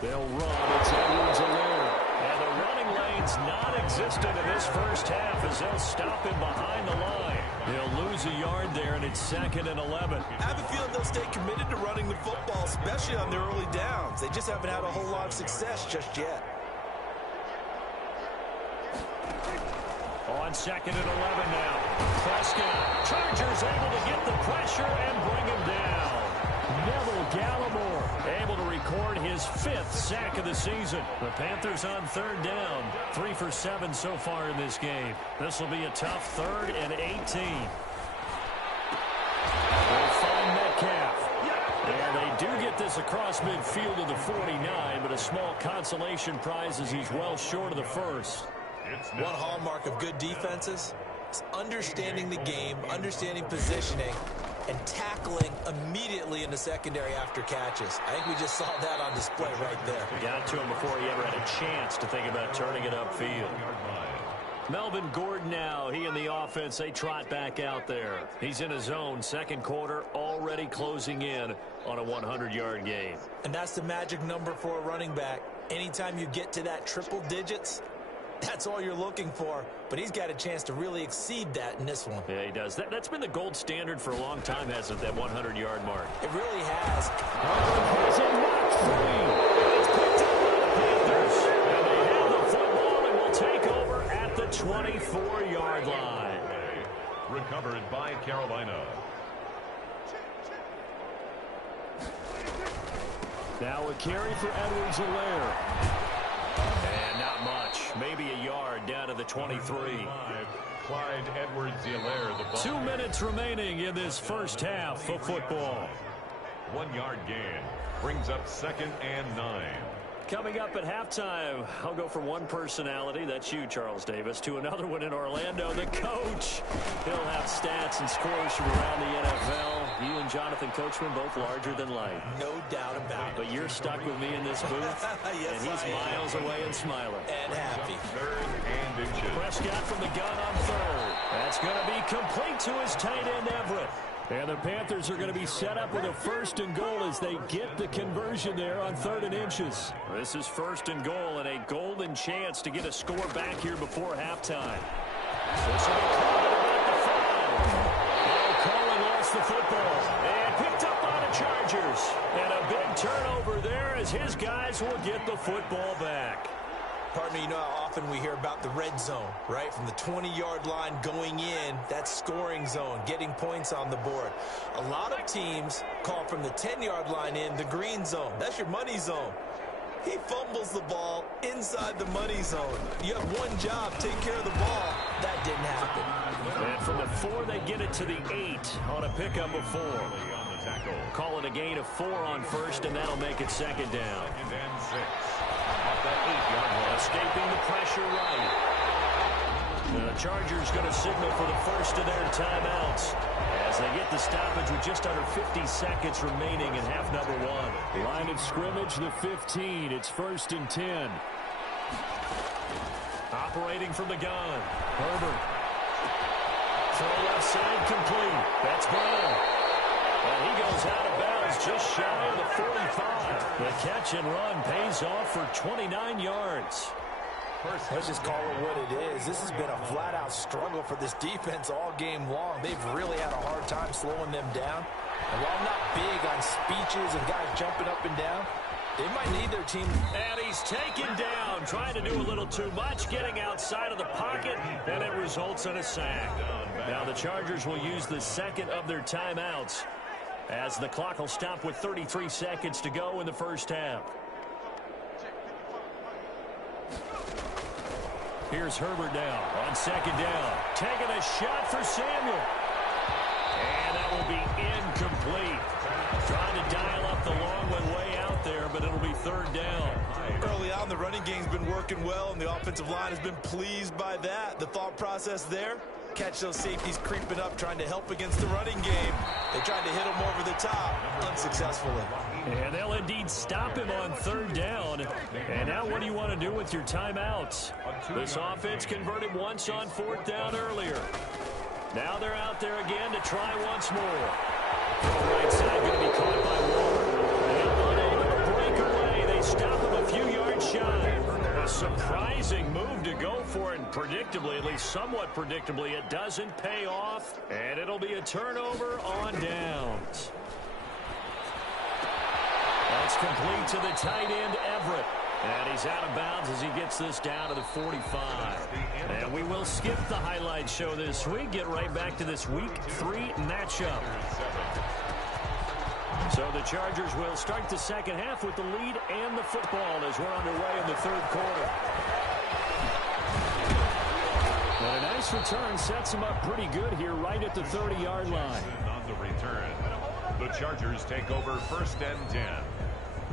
They'll run. It's Edwards-Helaire. And the running lane's non-existent in this first half as they'll stop him behind the line. He'll lose a yard there, and it's 2nd and 11. I have a feeling they'll stay committed to running the football, especially on their early downs. They just haven't had a whole lot of success just yet. On 2nd and 11 now. Prescott. Chargers able to get the pressure and bring him down. Neville Gallimore able to record his 5th sack of the season. The Panthers on 3rd down. 3 for 7 so far in this game. This will be a tough 3rd and 18. They'll find Metcalf. And they do get this across midfield of the 49, but a small consolation prize as he's well short of the first. One hallmark of good defenses is understanding the game, understanding positioning, and tackling immediately in the secondary after catches. I think we just saw that on display right there. Got to him before he ever had a chance to think about turning it upfield. Melvin Gordon now, he and the offense, they trot back out there. He's in his zone, 2nd quarter, already closing in on a 100-yard game. And that's the magic number for a running back. Anytime you get to that triple digits, that's all you're looking for, but he's got a chance to really exceed that in this one. Yeah, he does. That's been the gold standard for a long time, hasn't it, that 100-yard mark? It really has. Has it knocked free. It's picked up by the Panthers. And they have the football and will take over at the 24-yard line. Recovered by Carolina. Now a carry for Edwards-Helaire. And not much. Maybe a yard down to the 23. Clyde Edwards-Helaire, the ball. 2 minutes remaining in this first half of football. 1-yard gain. Brings up 2nd and 9. Coming up at halftime, I'll go from one personality, that's you, Charles Davis, to another one in Orlando, the coach. He'll have stats and scores from around the NFL. You and Jonathan Coachman both larger than life. No doubt about it. But you're stuck with me in this booth, yes, and he's miles away and smiling. And happy. 3rd and inches. Prescott from the gun on 3rd. That's going to be complete to his tight end, Everett. And the Panthers are going to be set up with a 1st and goal as they get the conversion there on 3rd and inches. This is 1st and goal and a golden chance to get a score back here before halftime. This will be called at the 5. Now Cohen lost the football and picked up by the Chargers. And a big turnover there as his guys will get the football back. Partner, you know how often we hear about the red zone, right? From the 20-yard line going in, that's scoring zone, getting points on the board. A lot of teams call from the 10-yard line in the green zone. That's your money zone. He fumbles the ball inside the money zone. You have one job, take care of the ball. That didn't happen. And from the 4, they get it to the 8 on a pickup of 4. Call it a gain of 4 on 1st, and that'll make it 2nd down. 2nd and 6. Off that 8-yard line. Escaping the pressure right. The Chargers going to signal for the first of their timeouts as they get the stoppage with just under 50 seconds remaining in half number 1. Line of scrimmage, the 15. It's 1st and 10. Operating from the gun. Herbert. Throw left side complete. That's Brown. And he goes out of bounds just shy of the 45. The catch and run pays off for 29 yards. Let's just call it what it is. This has been a flat-out struggle for this defense all game long. They've really had a hard time slowing them down. And while I'm not big on speeches and guys jumping up and down, they might need their team. And he's taken down, trying to do a little too much, getting outside of the pocket, and it results in a sack. Now the Chargers will use the 2nd of their timeouts as the clock will stop with 33 seconds to go in the first half. Here's Herbert now on 2nd down. Taking a shot for Samuel. And that will be incomplete. Trying to dial up the long one way out there, but it'll be 3rd down. Early on, the running game's been working well, and the offensive line has been pleased by that. The thought process there, catch those safeties creeping up, trying to help against the running game. They tried to hit him over the top, unsuccessfully. And they'll indeed stop him on 3rd down. And now what do you want to do with your timeouts? This offense converted once on 4th down earlier. Now they're out there again to try once more. Right side going to be caught by Waller. And unable to break away. They stop him a few yards shy. A surprise predictably, at least somewhat predictably, it doesn't pay off, and it'll be a turnover on downs. That's complete to the tight end, Everett. And he's out of bounds as he gets this down to the 45. And we will skip the highlight show this week, get right back to this Week 3 matchup. So the Chargers will start the second half with the lead and the football as we're underway in the third quarter. And a nice return sets them up pretty good here right at the 30-yard line. On the return, the Chargers take over 1st and 10.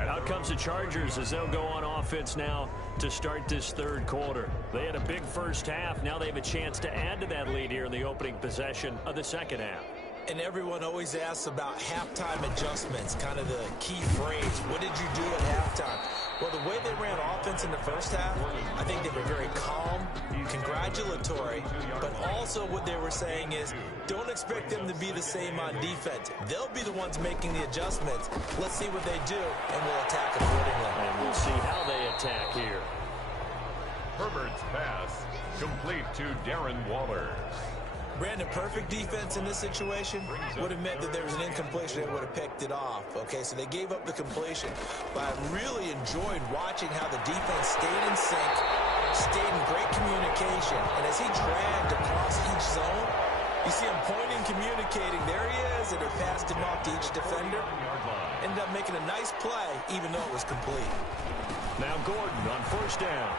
Out comes the Chargers as they'll go on offense now to start this third quarter. They had a big first half. Now they have a chance to add to that lead here in the opening possession of the second half. And everyone always asks about halftime adjustments, kind of the key phrase. What did you do at halftime? Well, the way they ran offense in the first half, I think they were very calm, congratulatory, but also what they were saying is don't expect them to be the same on defense. They'll be the ones making the adjustments. Let's see what they do, and we'll attack accordingly. And we'll see how they attack here. Herbert's pass complete to Darren Waller. Brandon, perfect defense in this situation would have meant that there was an incompletion that would have picked it off. Okay, so they gave up the completion. But I really enjoyed watching how the defense stayed in sync, stayed in great communication. And as he dragged across each zone, you see him pointing, communicating. There he is, and it passed him off to each defender. Ended up making a nice play, even though it was complete. Now Gordon on 1st down.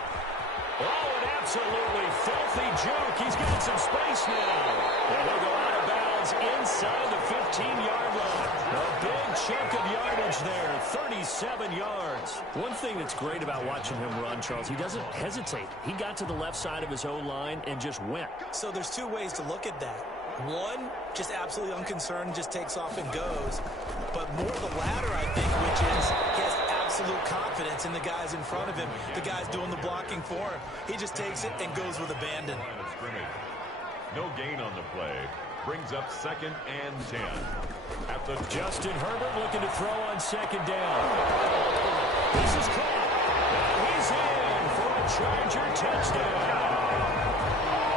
Oh, an absolutely filthy juke. He's got some space now. And he'll go out of bounds inside the 15-yard line. A big chunk of yardage there, 37 yards. One thing that's great about watching him run, Charles, he doesn't hesitate. He got to the left side of his O-line and just went. So there's two ways to look at that. One, just absolutely unconcerned, just takes off and goes. But more the latter, I think, which is he has absolute confidence in the guys in front of him, the guys doing the blocking for him. He just takes it and goes with abandon. No gain on the play. Brings up 2nd and 10. At the Justin Herbert looking to throw on 2nd down. This is caught. And he's in for a Charger touchdown.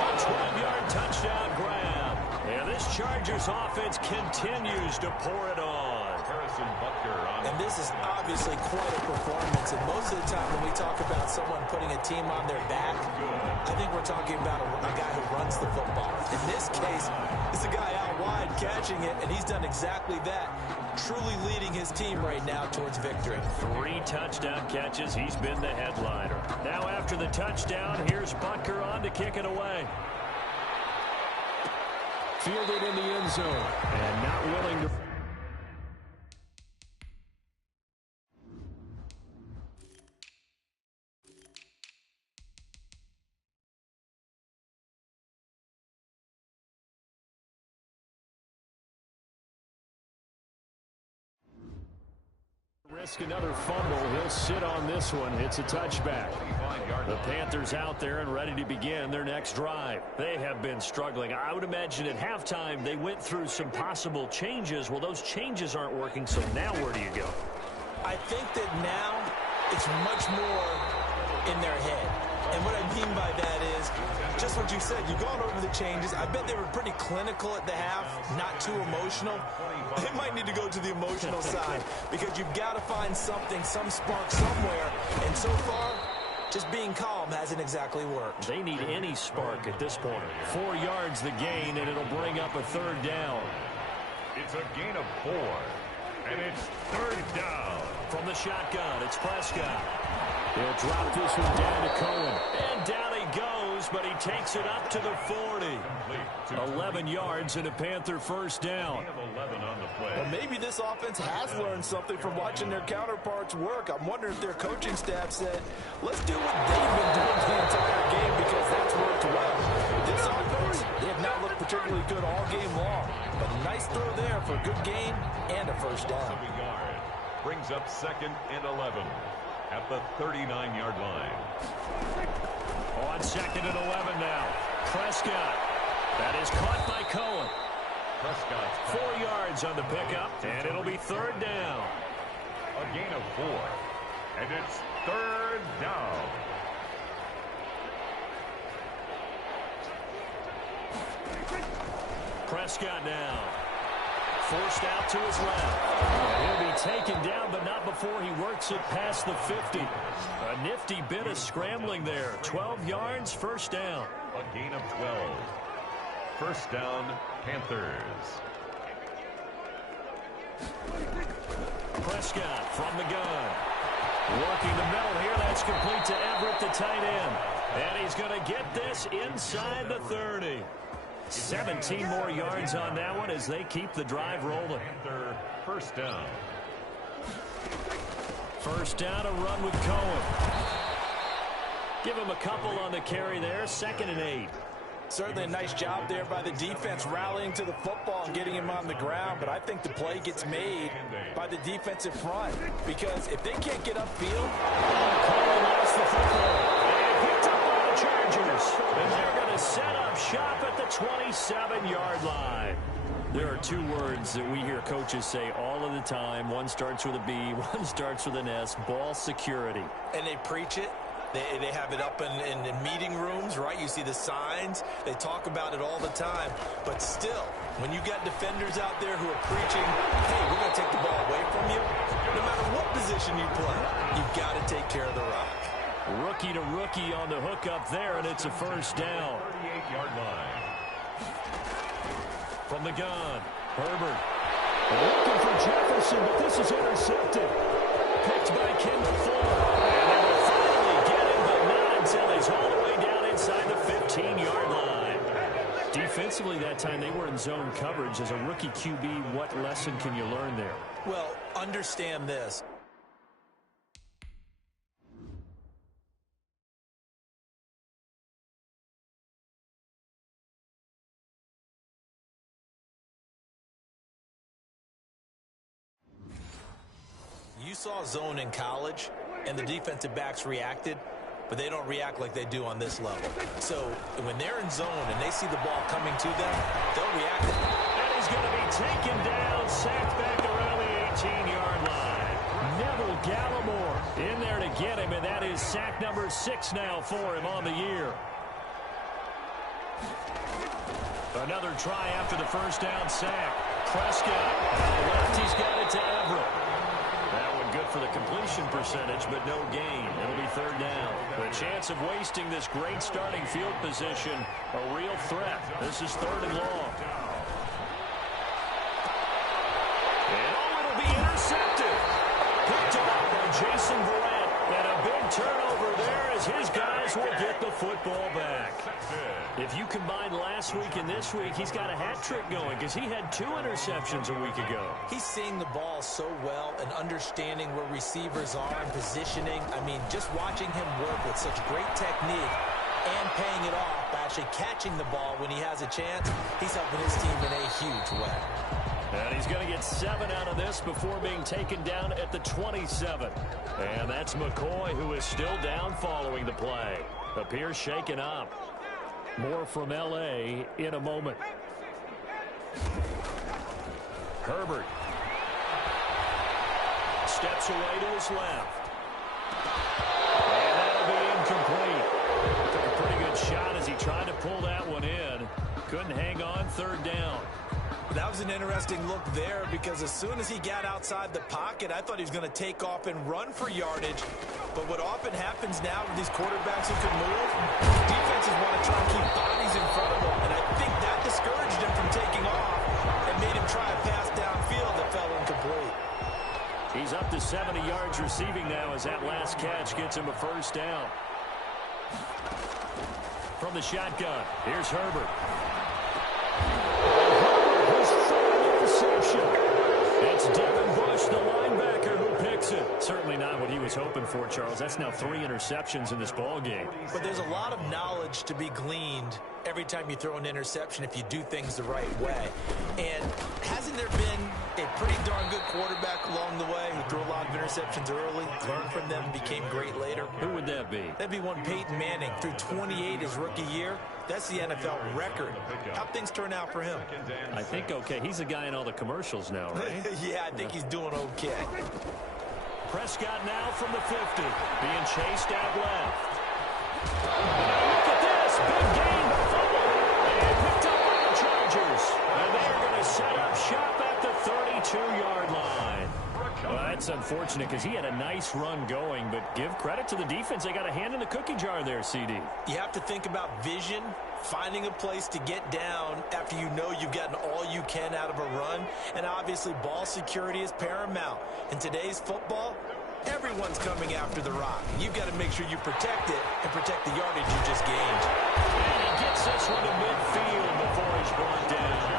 A 12-yard touchdown grab. And this Chargers offense continues to pour it on. And this is obviously quite a performance. And most of the time when we talk about someone putting a team on their back, I think we're talking about a guy who runs the football. In this case, it's a guy out wide catching it, and he's done exactly that, truly leading his team right now towards victory. 3 touchdown catches. He's been the headliner. Now after the touchdown, here's Butker on to kick it away. Fielded in the end zone and not willing to... Risk another fumble. He'll sit on this one. It's a touchback. The Panthers out there and ready to begin their next drive. They have been struggling. I would imagine at halftime they went through some possible changes. Well, those changes aren't working, so now where do you go? I think that now it's much more in their head. And what I mean by that is just what you said. You've gone over the changes. I bet they were pretty clinical at the half, not too emotional. They might need to go to the emotional side because you've got to find something, some spark somewhere. And so far, just being calm hasn't exactly worked. They need any spark at this point. 4 yards the gain, and it'll bring up a 3rd down. It's a gain of 4, and it's 3rd down. From the shotgun, it's Prescott. He'll drop this one down to Cohen. And down he goes, but he takes it up to the 40. 11 yards and a Panther 1st down. Well, maybe this offense has learned something from watching their counterparts work. I'm wondering if their coaching staff said, let's do what they've been doing the entire game because that's worked well. This offense, they have not looked particularly good all game long. But a nice throw there for a good gain and a 1st down. Brings up 2nd and 11 at the 39-yard line. On 2nd and 11 now. Prescott. That is caught by Cohen. Prescott. 4 yards on the pickup, and it'll be 3rd down. A gain of 4, and it's 3rd down. Prescott now. Forced out to his left. And he'll be taken down, but not before he works it past the 50. A nifty bit of scrambling there. 12 yards, first down. A gain of 12. First down, Panthers. Prescott from the gun. Working the middle here. That's complete to Everett, the tight end. And he's going to get this inside the 30. 17 more yards on that one as they keep the drive rolling. First down. First down, a run with Cohen. Give him a couple on the carry there. 2nd and 8. Certainly a nice job there by the defense rallying to the football and getting him on the ground. But I think the play gets made by the defensive front. Because if they can't get upfield, Cohen lost the football. And picked up by the Chargers. And they're going to set up shop at the 27-yard line. There are two words that we hear coaches say all of the time. One starts with a B, one starts with an S. Ball security. And they preach it. They have it up in meeting rooms, right? You see the signs. They talk about it all the time. But still, when you got defenders out there who are preaching, hey, we're going to take the ball away from you, no matter what position you play, you've got to take care of the rock. Rookie to rookie on the hook up there, and it's a first down. 38-yard line. From the gun, Herbert. Looking for Jefferson, but this is intercepted. Picked by Kendall Fuller. And they will finally get him, but not until he's all the way down inside the 15-yard line. Defensively that time, they were in zone coverage. As a rookie QB, what lesson can you learn there? Well, understand this. You saw zone in college, and the defensive backs reacted, but they don't react like they do on this level. So when they're in zone and they see the ball coming to them, they'll react. And he's going to be taken down, sacked back around the 18-yard line. Neville Gallimore in there to get him, and that is sack number 6 now for him on the year. Another try after the first down sack. Prescott on the left, he's got it to Everett. That one good for the completion percentage, but no gain. It'll be third down. The chance of wasting this great starting field position, a real threat. This is 3rd and long. And it'll be intercepted. Picked off by Jason Verrett. And a big turnover there as his guys will get the football back. If you combine last week and this week, he's got a hat trick going because he had 2 interceptions a week ago. He's seeing the ball so well and understanding where receivers are and positioning. I mean, just watching him work with such great technique and paying it off by actually catching the ball when he has a chance, he's helping his team in a huge way. And he's going to get 7 out of this before being taken down at the 27. And that's McCoy, who is still down following the play. Appears shaken up. More from L.A. in a moment. Herbert steps away to his left. And that'll be incomplete. Took a pretty good shot as he tried to pull that one in. Couldn't hang on, 3rd down. That was an interesting look there because as soon as he got outside the pocket, I thought he was going to take off and run for yardage. But what often happens now with these quarterbacks who can move, defenses want to try and keep bodies in front of them. And I think that discouraged him from taking off and made him try a pass downfield that fell incomplete. He's up to 70 yards receiving now as that last catch gets him a first down. From the shotgun, here's Herbert. It's Devin Bush, the linebacker, who picks it. Certainly not what he was hoping for, Charles. That's now 3 interceptions in this ball game. But there's a lot of knowledge to be gleaned every time you throw an interception if you do things the right way. And hasn't there been a pretty darn good quarterback along the way who threw a lot of interceptions early, learned from them, and became great later? Who would that be? That'd be one Peyton Manning. Threw 28 his rookie year. That's the NFL record. How'd things turn out for him? I think okay. He's the guy in all the commercials now, right? Yeah, I think he's doing okay. Prescott now from the 50, being chased out left. Now look at this. Big gain, fumble, and picked up by the Chargers. And they set up shop at the 32-yard line. Well, that's unfortunate because he had a nice run going, but give credit to the defense. They got a hand in the cookie jar there, CD. You have to think about vision, finding a place to get down after you know you've gotten all you can out of a run, and obviously ball security is paramount. In today's football, everyone's coming after the rock. You've got to make sure you protect it and protect the yardage you just gained. And he gets this one to midfield before he's brought down.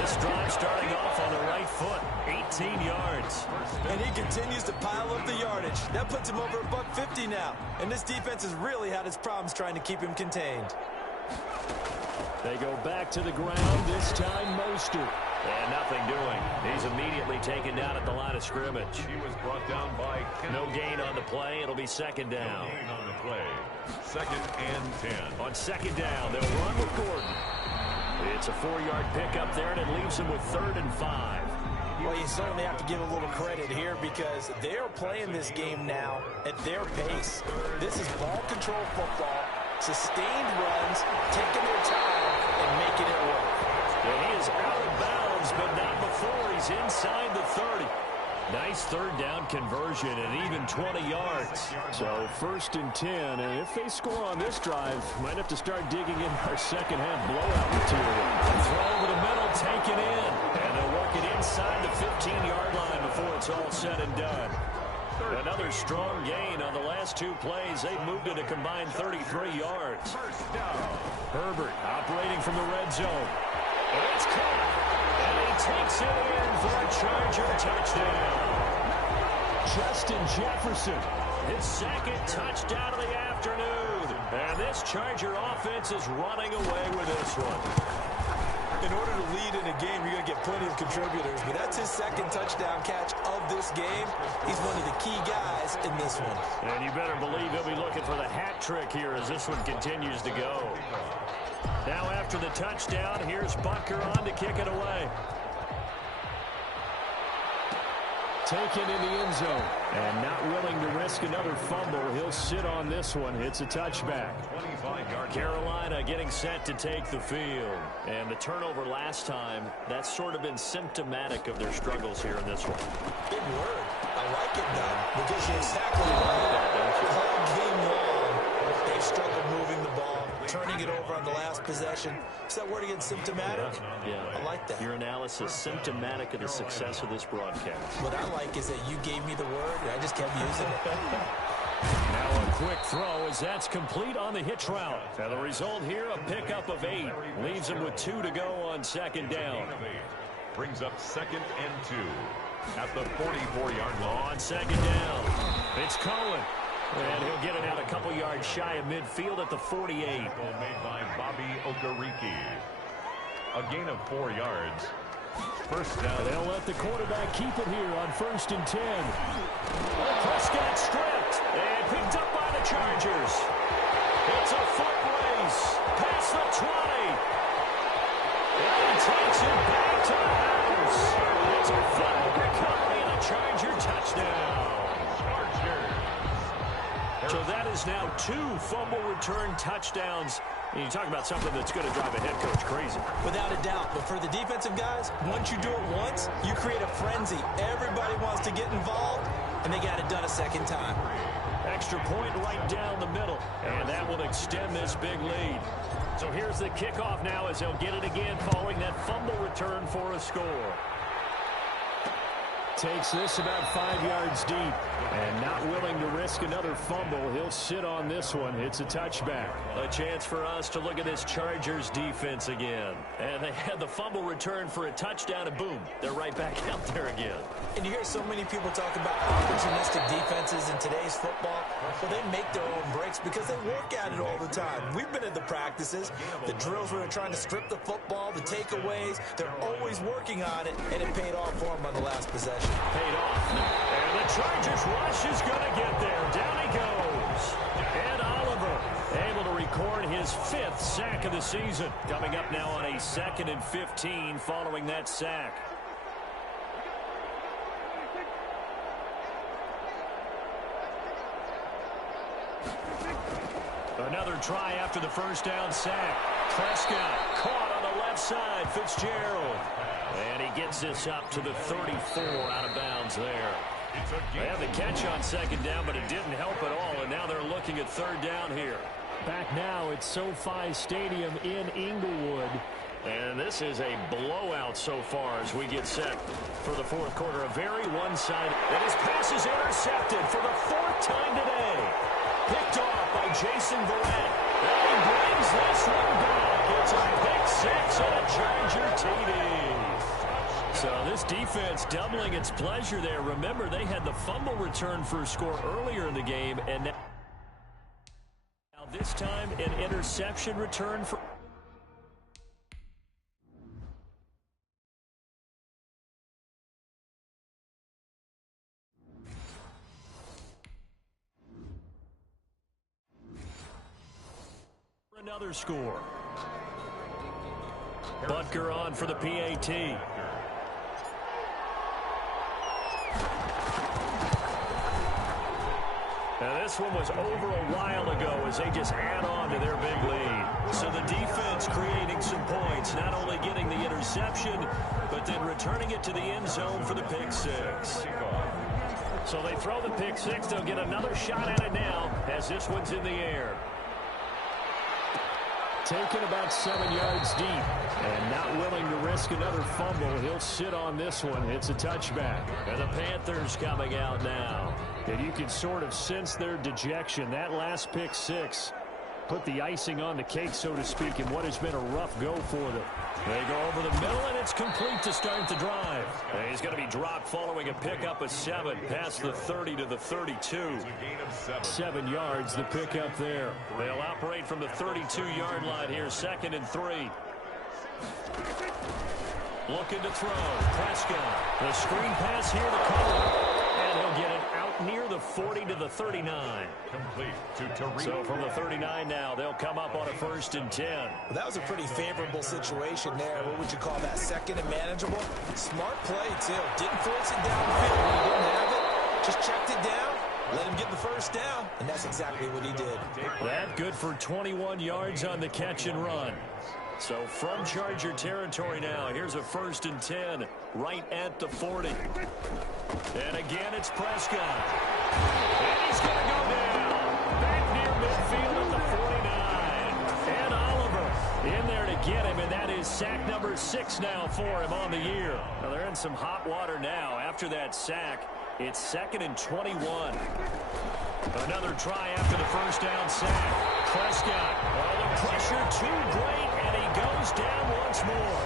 This drive starting off on the right foot, 18 yards. And he continues to pile up the yardage. That puts him over $150 now. And this defense has really had its problems trying to keep him contained. They go back to the ground, this time Mostert. And nothing doing. He's immediately taken down at the line of scrimmage. He was brought down by no gain on the play. It'll be second down. No gain on the play. 2nd and 10. On second down, they'll run with Gordon. It's a 4-yard pickup there, and it leaves them with 3rd and 5. Well, you certainly have to give a little credit here because they're playing this game now at their pace. This is ball control football, sustained runs, taking their time, and making it work. And he is out of bounds, but not before he's inside the 30. Nice 3rd down conversion and even 20 yards. So 1st and 10, and if they score on this drive, might have to start digging in our second half blowout material. Throw over the middle, taken in, and they'll work it inside the 15-yard line before it's all said and done. Another strong gain on the last 2 plays. They've moved it a combined 33 yards. Herbert operating from the red zone. And it's caught. And he takes it in for a Charger touchdown. Justin Jefferson, his 2nd touchdown of the afternoon. And this Charger offense is running away with this one. In order to lead in a game, you're going to get plenty of contributors, but that's his 2nd touchdown catch of this game. He's one of the key guys in this one. And you better believe he'll be looking for the hat trick here as this one continues to go. Now after the touchdown, here's Butker on to kick it away. Taken in the end zone. And not willing to risk another fumble. He'll sit on this one. It's a touchback. Carolina getting set to take the field. And the turnover last time, that's sort of been symptomatic of their struggles here in this one. Big word. I like it, though, because you're exactly right. All game long, they've struggled moving the ball, turning it over on the last possession. Is that word again, symptomatic? Yeah. I like that. Your analysis, symptomatic of the success of this broadcast. What I like is that you gave me the word, and I just kept using it. Now a quick throw as that's complete on the hitch route. Now the result here, a pickup of 8. Leaves him with 2 to go on second down. Brings up 2nd and 2 at the 44-yard line. On second down, it's Cohen. And he'll get it out a couple yards shy of midfield at the 48. Made by Bobby Okereke. A gain of 4 yards. First down. They'll let the quarterback keep it here on 1st and 10. Prescott stripped and picked up by the Chargers. It's a foot race past the 20. And he takes it back to the house. It's a fumble recovery and a Charger touchdown. So that is now 2 fumble return touchdowns. And you talk about something that's going to drive a head coach crazy. Without a doubt. But for the defensive guys, once you do it once, you create a frenzy. Everybody wants to get involved, and they got it done a second time. Extra point right down the middle. And that will extend this big lead. So here's the kickoff now as they'll get it again following that fumble return for a score. Takes this about 5 yards deep. And not willing to risk another fumble. He'll sit on this one. It's a touchback. A chance for us to look at this Chargers defense again. And they had the fumble return for a touchdown, and boom, they're right back out there again. And you hear so many people talk about opportunistic defenses in today's football. Well, they make their own breaks because they work at it all the time. We've been at the practices, the drills where they're trying to strip the football, the takeaways. They're always working on it, and it paid off for them on the last possession. Paid off. And the Chargers rush is going to get there. Down he goes. And Oliver able to record his 5th sack of the season. Coming up now on a 2nd and 15 following that sack. Another try after the first down sack. Prescott caught on the left outside, Fitzgerald. And he gets this up to the 34 out of bounds there. They had the catch on second down, but it didn't help at all, and now they're looking at third down here. Back now at SoFi Stadium in Inglewood. And this is a blowout so far as we get set for the fourth quarter. A very one-sided. And his pass is intercepted for the fourth time today. Picked off by Jason Verrett. And he brings this one back. It's a pick six and a Charger TD. So this defense doubling its pleasure there. Remember, they had the fumble return for a score earlier in the game. And now this time an interception return for... Another score. Butker on for the PAT. Now this one was over a while ago as they just add on to their big lead. So the defense creating some points, not only getting the interception, but then returning it to the end zone for the pick six. So they throw the pick six. They'll get another shot at it now as this one's in the air. Taken about 7 yards deep and not willing to risk another fumble. He'll sit on this one. It's a touchback. And the Panthers coming out now. And you can sort of sense their dejection. That last pick six put the icing on the cake, so to speak, in what has been a rough go for them. They go over the middle, and it's complete to start the drive. And he's going to be dropped following a pickup of 7 past the 30 to the 32. 7 yards, the pickup there. They'll operate from the 32-yard line here, 2nd and 3. Looking to throw. Prescott. The screen pass here to Cole. And he'll get it out near the 40 to the 39. Complete to Tariq. So from the 39 now, they'll come up on a 1st and 10. Well, that was a pretty favorable situation there. What would you call that? 2nd and manageable? Smart play, too. Didn't force it downfield when he didn't have it. Just checked it down. Let him get the first down. And that's exactly what he did. That good for 21 yards on the catch and run. So from Charger territory now, here's a 1st and 10 right at the 40. And again, it's Prescott. And he's going to go down. Back near midfield at the 49. And Oliver in there to get him, and that is sack number 6 now for him on the year. Now they're in some hot water now. After that sack, it's 2nd and 21. Another try after the first down sack. Prescott, the pressure too great, and he goes down once more.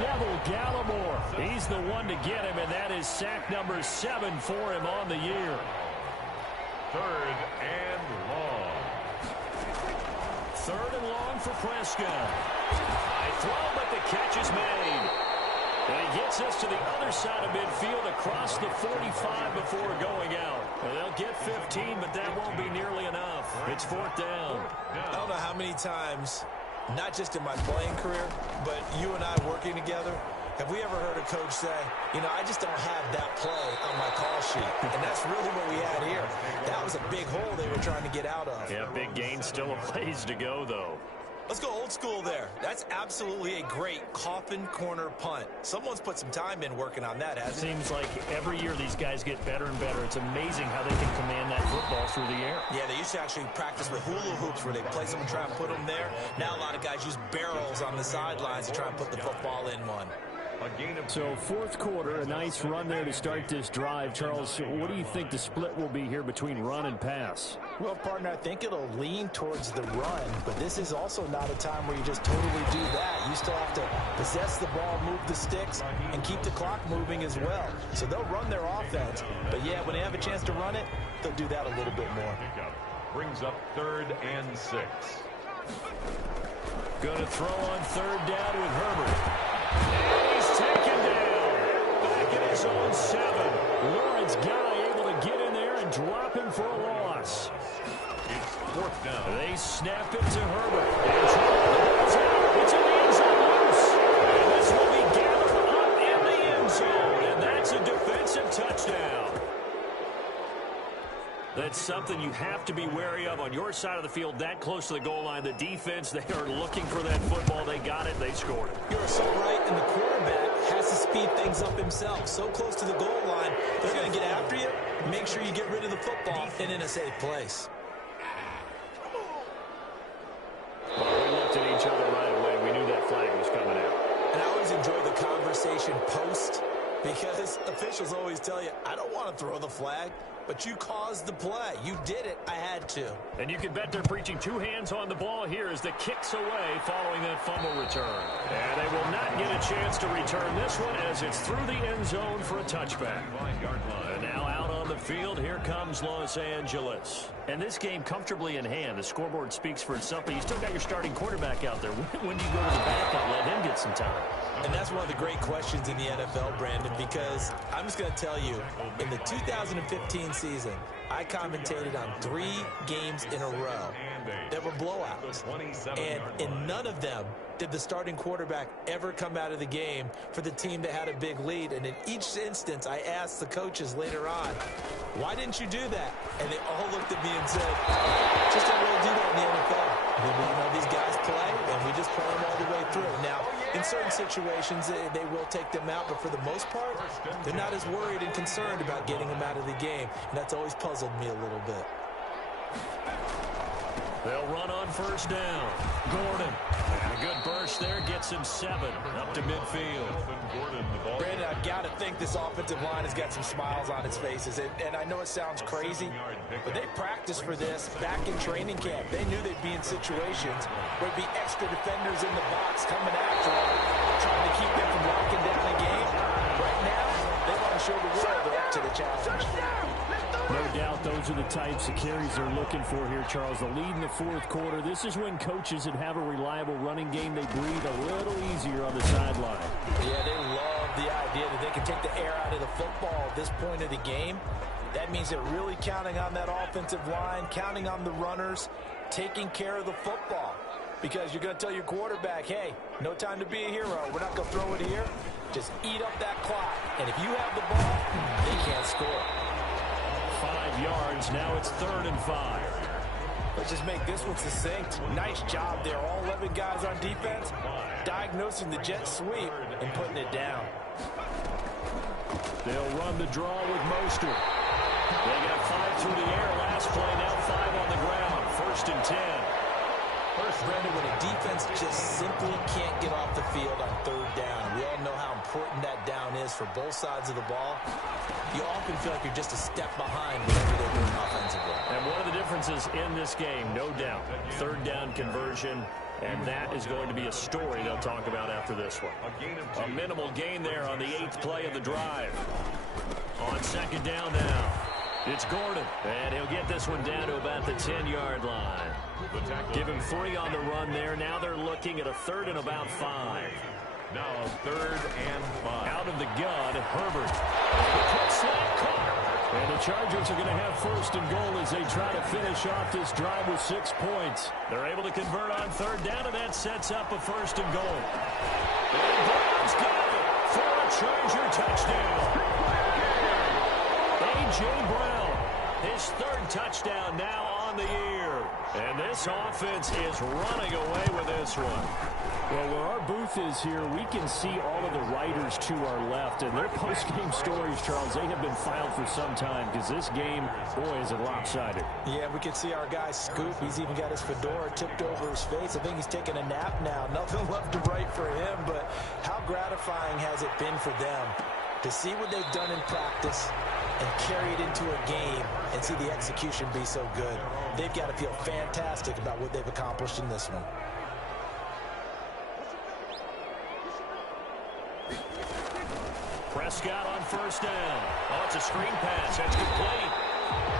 Neville Gallimore, he's the one to get him, and that is sack number 7 for him on the year. 3rd and long. 3rd and long for Prescott. High throw, but the catch is made. And he gets us to the other side of midfield across the 45 before going out. Well, they'll get 15, but that won't be nearly enough. It's 4th down. I don't know how many times, not just in my playing career, but you and I working together, have we ever heard a coach say, you know, I just don't have that play on my call sheet. And that's really what we had here. That was a big hole they were trying to get out of. Yeah, big gain, still a ways to go, though. Let's go old school there. That's absolutely a great coffin corner punt. Someone's put some time in working on that, hasn't it? Seems like every year these guys get better and better. It's amazing how they can command that football through the air. Yeah, they used to actually practice with hula hoops where they place them and try and put them there. Now a lot of guys use barrels on the sidelines to try and put the football in one. So 4th quarter, a nice run there to start this drive. Charles, what do you think the split will be here between run and pass? Well, partner, I think it'll lean towards the run, but this is also not a time where you just totally do that. You still have to possess the ball, move the sticks, and keep the clock moving as well. So they'll run their offense, but yeah, when they have a chance to run it, they'll do that a little bit more. Brings up 3rd and 6. Going to throw on 3rd down with Herbert. And he's taken down. Back in his own 7. Lawrence Guy able to get in there and drop him for a loss. It's 4th down. They snap it to Herbert. And it's out. It's in the end zone loose. And this will be gathered up in the end zone. And that's a defensive touchdown. That's something you have to be wary of on your side of the field, that close to the goal line. The defense, they are looking for that football. They got it. They scored it. You're so right, and the quarterback has to speed things up himself. So close to the goal line, they're going to get after you. Make sure you get rid of the football and in a safe place. Well, we looked at each other right away. We knew that flag was coming out. And I always enjoy the conversation post, because officials always tell you, I don't want to throw the flag, but you caused the play. You did it. I had to. And you can bet they're preaching two hands on the ball here as the kick's away following that fumble return. And they will not get a chance to return this one as it's through the end zone for a touchback. And now out on the field, here comes Los Angeles. And this game comfortably in hand. The scoreboard speaks for itself, but you still got your starting quarterback out there. When do you go to the backup, let him get some time? And that's one of the great questions in the NFL, Brandon, because I'm just going to tell you, in the 2015 season, I commentated on 3 games in a row that were blowouts. And in none of them did the starting quarterback ever come out of the game for the team that had a big lead. And in each instance, I asked the coaches later on, why didn't you do that? And they all looked at me and said, just don't really do that in the NFL. These guys play, and we just play them all the way through. Now, in certain situations, they will take them out, but for the most part, they're not as worried and concerned about getting them out of the game. And that's always puzzled me a little bit. They'll run on first down. Gordon. And a good burst there gets him 7 up to midfield. Brandon, I've got to think this offensive line has got some smiles on its faces. And I know it sounds crazy, but they practiced for this back in training camp. They knew they'd be in situations where there'd be extra defenders in the box coming after them, trying to keep them from locking down a game. Right now, they want to show the world they're up to the challenge. No doubt those are the types of carries they're looking for here, Charles. The lead in the fourth quarter. This is when coaches that have a reliable running game, they breathe a little easier on the sideline. Yeah, they love the idea that they can take the air out of the football at this point of the game. That means they're really counting on that offensive line, counting on the runners, taking care of the football. Because you're going to tell your quarterback, hey, no time to be a hero. We're not going to throw it here. Just eat up that clock. And if you have the ball, they can't score. 5 yards. Now it's 3rd and 5. Let's just make this one succinct. Nice job there. All 11 guys on defense diagnosing the jet sweep and putting it down. They'll run the draw with Mostert. They got 5 through the air last play. Now 5 on the ground. 1st and 10. Brandon, when a defense just simply can't get off the field on 3rd down, we all know how important that down is for both sides of the ball. You often feel like you're just a step behind whatever they're doing offensively. And one of the differences in this game, no doubt, 3rd down conversion, and that is going to be a story they'll talk about after this one. A minimal gain there on the 8th play of the drive. On 2nd down now, it's Gordon, and he'll get this one down to about the 10-yard line. Give him 3 on the run there. Now they're looking at a 3rd and about 5. Now 3rd and 5. Out of the gun, Herbert. The quick slant caught. And the Chargers are going to have 1st and goal as they try to finish off this drive with 6 points. They're able to convert on 3rd down, and that sets up a 1st and goal. And Brown's got it for a Charger touchdown. A.J. Brown, his 3rd touchdown now on the year. And this offense is running away with this one. Well, where our booth is here, we can see all of the writers to our left. And their post-game stories, Charles, they have been filed for some time because this game, boy, is it lopsided. Yeah, we can see our guy Scoop. He's even got his fedora tipped over his face. I think he's taking a nap now. Nothing left to write for him, but how gratifying has it been for them to see what they've done in practice and carry it into a game and see the execution be so good. They've got to feel fantastic about what they've accomplished in this one. Prescott on 1st down. Oh, it's a screen pass. That's complete.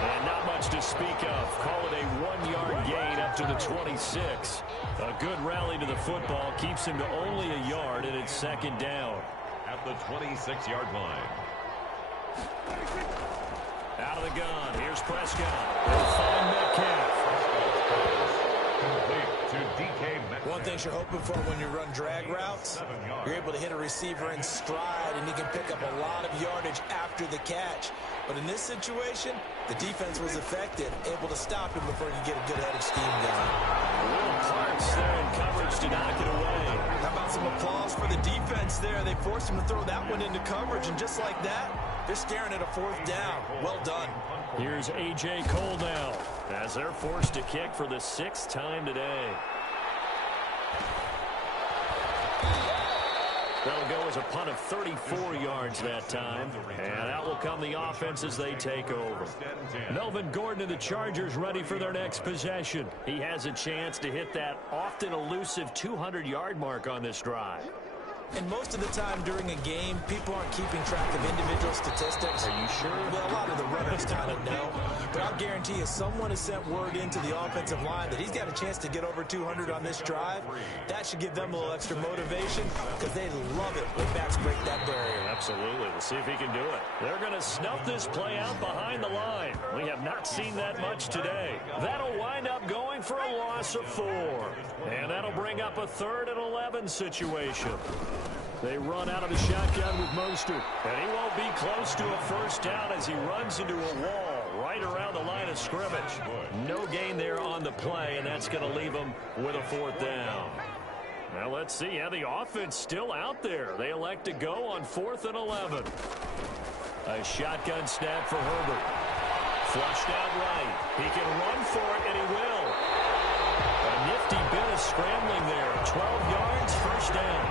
And not much to speak of. Call it a 1-yard gain up to the 26. A good rally to the football. Keeps him to only a yard, and it's 2nd down. At the 26-yard line. Out of the gun. Here's Prescott. They'll find Metcalf. One thing you're hoping for when you run drag routes, you're able to hit a receiver in stride, and he can pick up a lot of yardage after the catch. But in this situation, the defense was effective, able to stop him before he could get a good head of steam going. Will Clark's there in coverage to knock it away. How about some applause for the defense there? They forced him to throw that one into coverage, and just like that, they're staring at a 4th down. Well done. Here's A.J. Cole now, as they're forced to kick for the 6th time today. That'll go as a punt of 34 yards that time. And out will come the offense as they take over. Melvin Gordon and the Chargers ready for their next possession. He has a chance to hit that often elusive 200-yard mark on this drive. And most of the time during a game, people aren't keeping track of individual statistics. Are you sure? Well, a lot of the runners kind of know. But I'll guarantee you, someone has sent word into the offensive line that he's got a chance to get over 200 on this drive. That should give them a little extra motivation because they love it when backs break that barrier. Absolutely. We'll see if he can do it. They're going to snuff this play out behind the line. We have not seen that much today. That'll wind up going for a loss of 4. And that'll bring up a 3rd and 11 situation. They run out of the shotgun with Mostert. And he won't be close to a 1st down as he runs into a wall right around the line of scrimmage. No gain there on the play, and that's going to leave him with a 4th down. Now let's see. Yeah, the offense still out there. They elect to go on 4th and 11. A shotgun snap for Herbert. Flushed out right. He can run for it, and he will. A nifty bit of scrambling there. 12 yards, 1st down.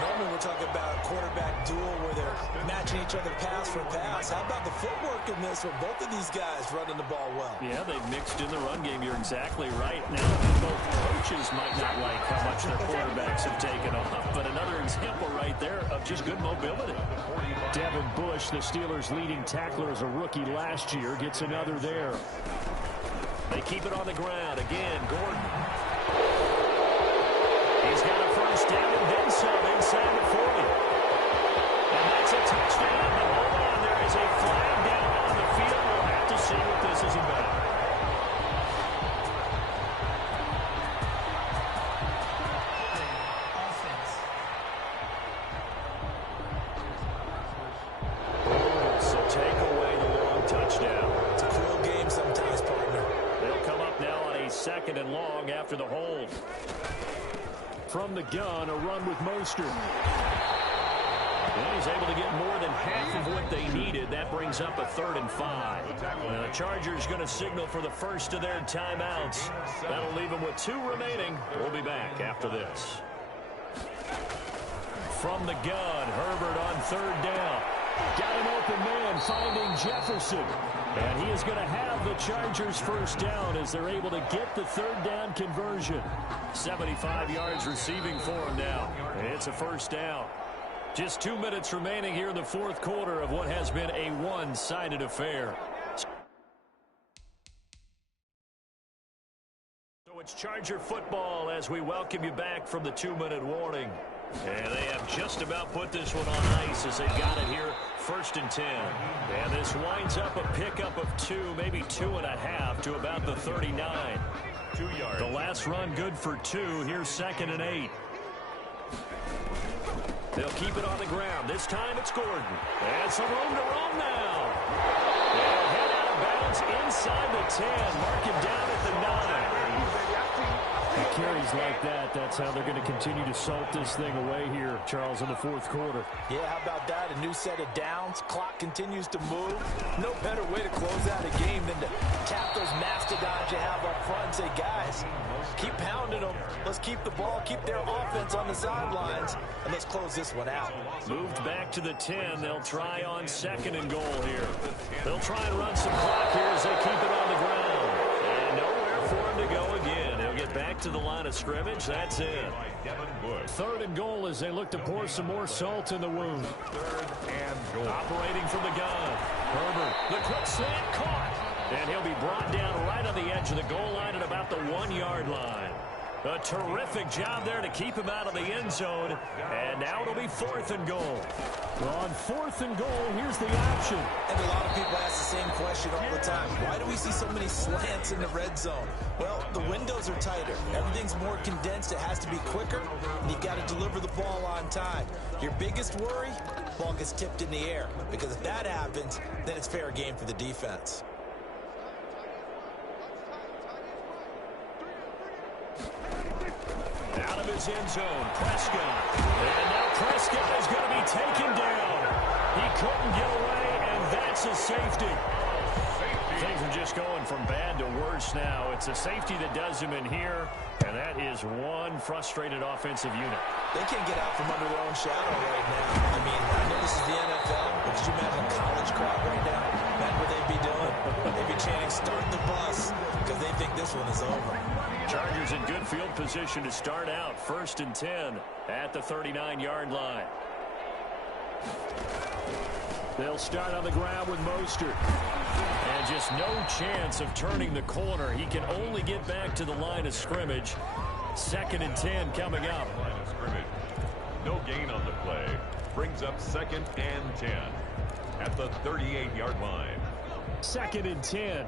Normally we're talking about a quarterback duel where they're matching each other pass for pass. How about the footwork in this where both of these guys running the ball well? Yeah, they've mixed in the run game. You're exactly right. Now, both coaches might not like how much their quarterbacks have taken off, but another example right there of just good mobility. Devin Bush, the Steelers' leading tackler as a rookie last year, gets another there. They keep it on the ground. Again, Gordon. He's got a 1st down and then some inside the 40. And that's a touchdown. But hold on, there is a flag down on the field. We'll have to see what this is about. So take away the long touchdown. It's a cool game sometimes, partner. They'll come up now on a 2nd and long after the hold. From the gun, a run with Mostert. And he's able to get more than half of what they needed. That brings up a 3rd and 5. And the Chargers going to signal for the first of their timeouts. That'll leave them with 2 remaining. We'll be back after this. From the gun, Herbert on 3rd down. Got an open man finding Jefferson. And he is going to have the Chargers' 1st down as they're able to get the 3rd down conversion. 75 yards receiving for him now. It's a 1st down. Just 2 minutes remaining here in the 4th quarter of what has been a one-sided affair. So it's Charger football as we welcome you back from the 2-minute warning. And they have just about put this one on ice as they got it here, 1st and 10. And this winds up a pickup of 2, maybe 2.5 to about the 39. 2 yards. The last run good for 2. Here's 2nd and 8. They'll keep it on the ground. This time it's Gordon. And some room to roam now. They'll head out of bounds inside the 10. Mark him down at the 9. Carries like that, that's how they're going to continue to salt this thing away here, Charles, in the 4th quarter. Yeah, how about that? A new set of downs. Clock continues to move. No better way to close out a game than to tap those mastodons you have up front and say, guys, keep pounding them. Let's keep the ball, keep their offense on the sidelines, and let's close this one out. Moved back to the 10. They'll try on 2nd and goal here. They'll try and run some clock here as they keep it on the ground. And nowhere for him to go again. Get back to the line of scrimmage. That's it. 3rd and goal as they look to pour some more salt in the wound. 3rd and goal. Operating from the gun. Herbert, the quick slant caught. And he'll be brought down right on the edge of the goal line at about the 1-yard line. A terrific job there to keep him out of the end zone. And now it'll be 4th and goal. Well, on 4th and goal, here's the option. And a lot of people ask the same question all the time. Why do we see so many slants in the red zone? Well, the windows are tighter. Everything's more condensed. It has to be quicker, and you've got to deliver the ball on time. Your biggest worry? Ball gets tipped in the air, because if that happens, then it's fair game for the defense. Out of his end zone, Prescott. And now Prescott is going to be taken down. He couldn't get away, and that's a safety. Things are just going from bad to worse now. It's a safety that does him in here, and that is one frustrated offensive unit. They can't get out from under their own shadow right now. I mean, I know this is the NFL, but could you imagine a college crowd right now? That's what they'd be doing. They'd be chanting, "Start the bus," because they think this one is over. Chargers in good field position to start out. 1st and 10 at the 39-yard line. They'll start on the ground with Mostert. And just no chance of turning the corner. He can only get back to the line of scrimmage. 2nd and 10 coming up. Line of scrimmage. No gain on the play. Brings up 2nd and 10 at the 38-yard line. 2nd and 10.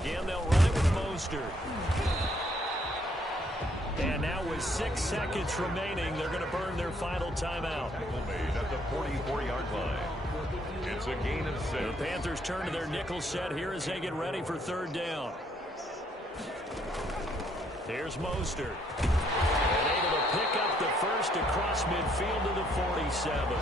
Again, they'll run it with Mostert. And now with 6 seconds remaining, they're going to burn their final timeout. Tackle made at the 44-yard line. It's a gain of 6. The Panthers turn to their nickel set here as they get ready for 3rd down. Here's Mostert. And able to pick up the first across midfield to the 47.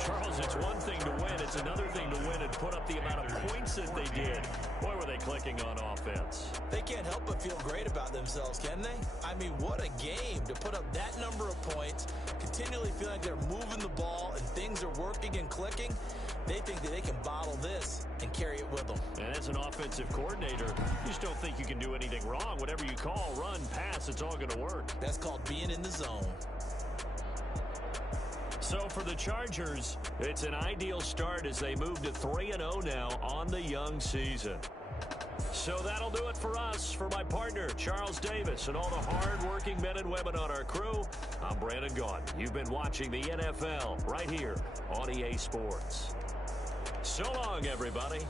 Charles, it's one thing to win. It's another thing to win and put up the amount of points that they did. Boy, were they clicking on offense. They can't help but feel great about themselves, can they? I mean, what a game to put up that number of points, continually feel like they're moving the ball and things are working and clicking. They think that they can bottle this and carry it with them. And as an offensive coordinator, you just don't think you can do anything wrong. Whatever you call, run, pass, it's all going to work. That's called being in the zone. So for the Chargers, it's an ideal start as they move to 3-0 now on the young season. So that'll do it for us. For my partner, Charles Davis, and all the hard-working men and women on our crew, I'm Brandon Gaudin. You've been watching the NFL right here on EA Sports. So long, everybody.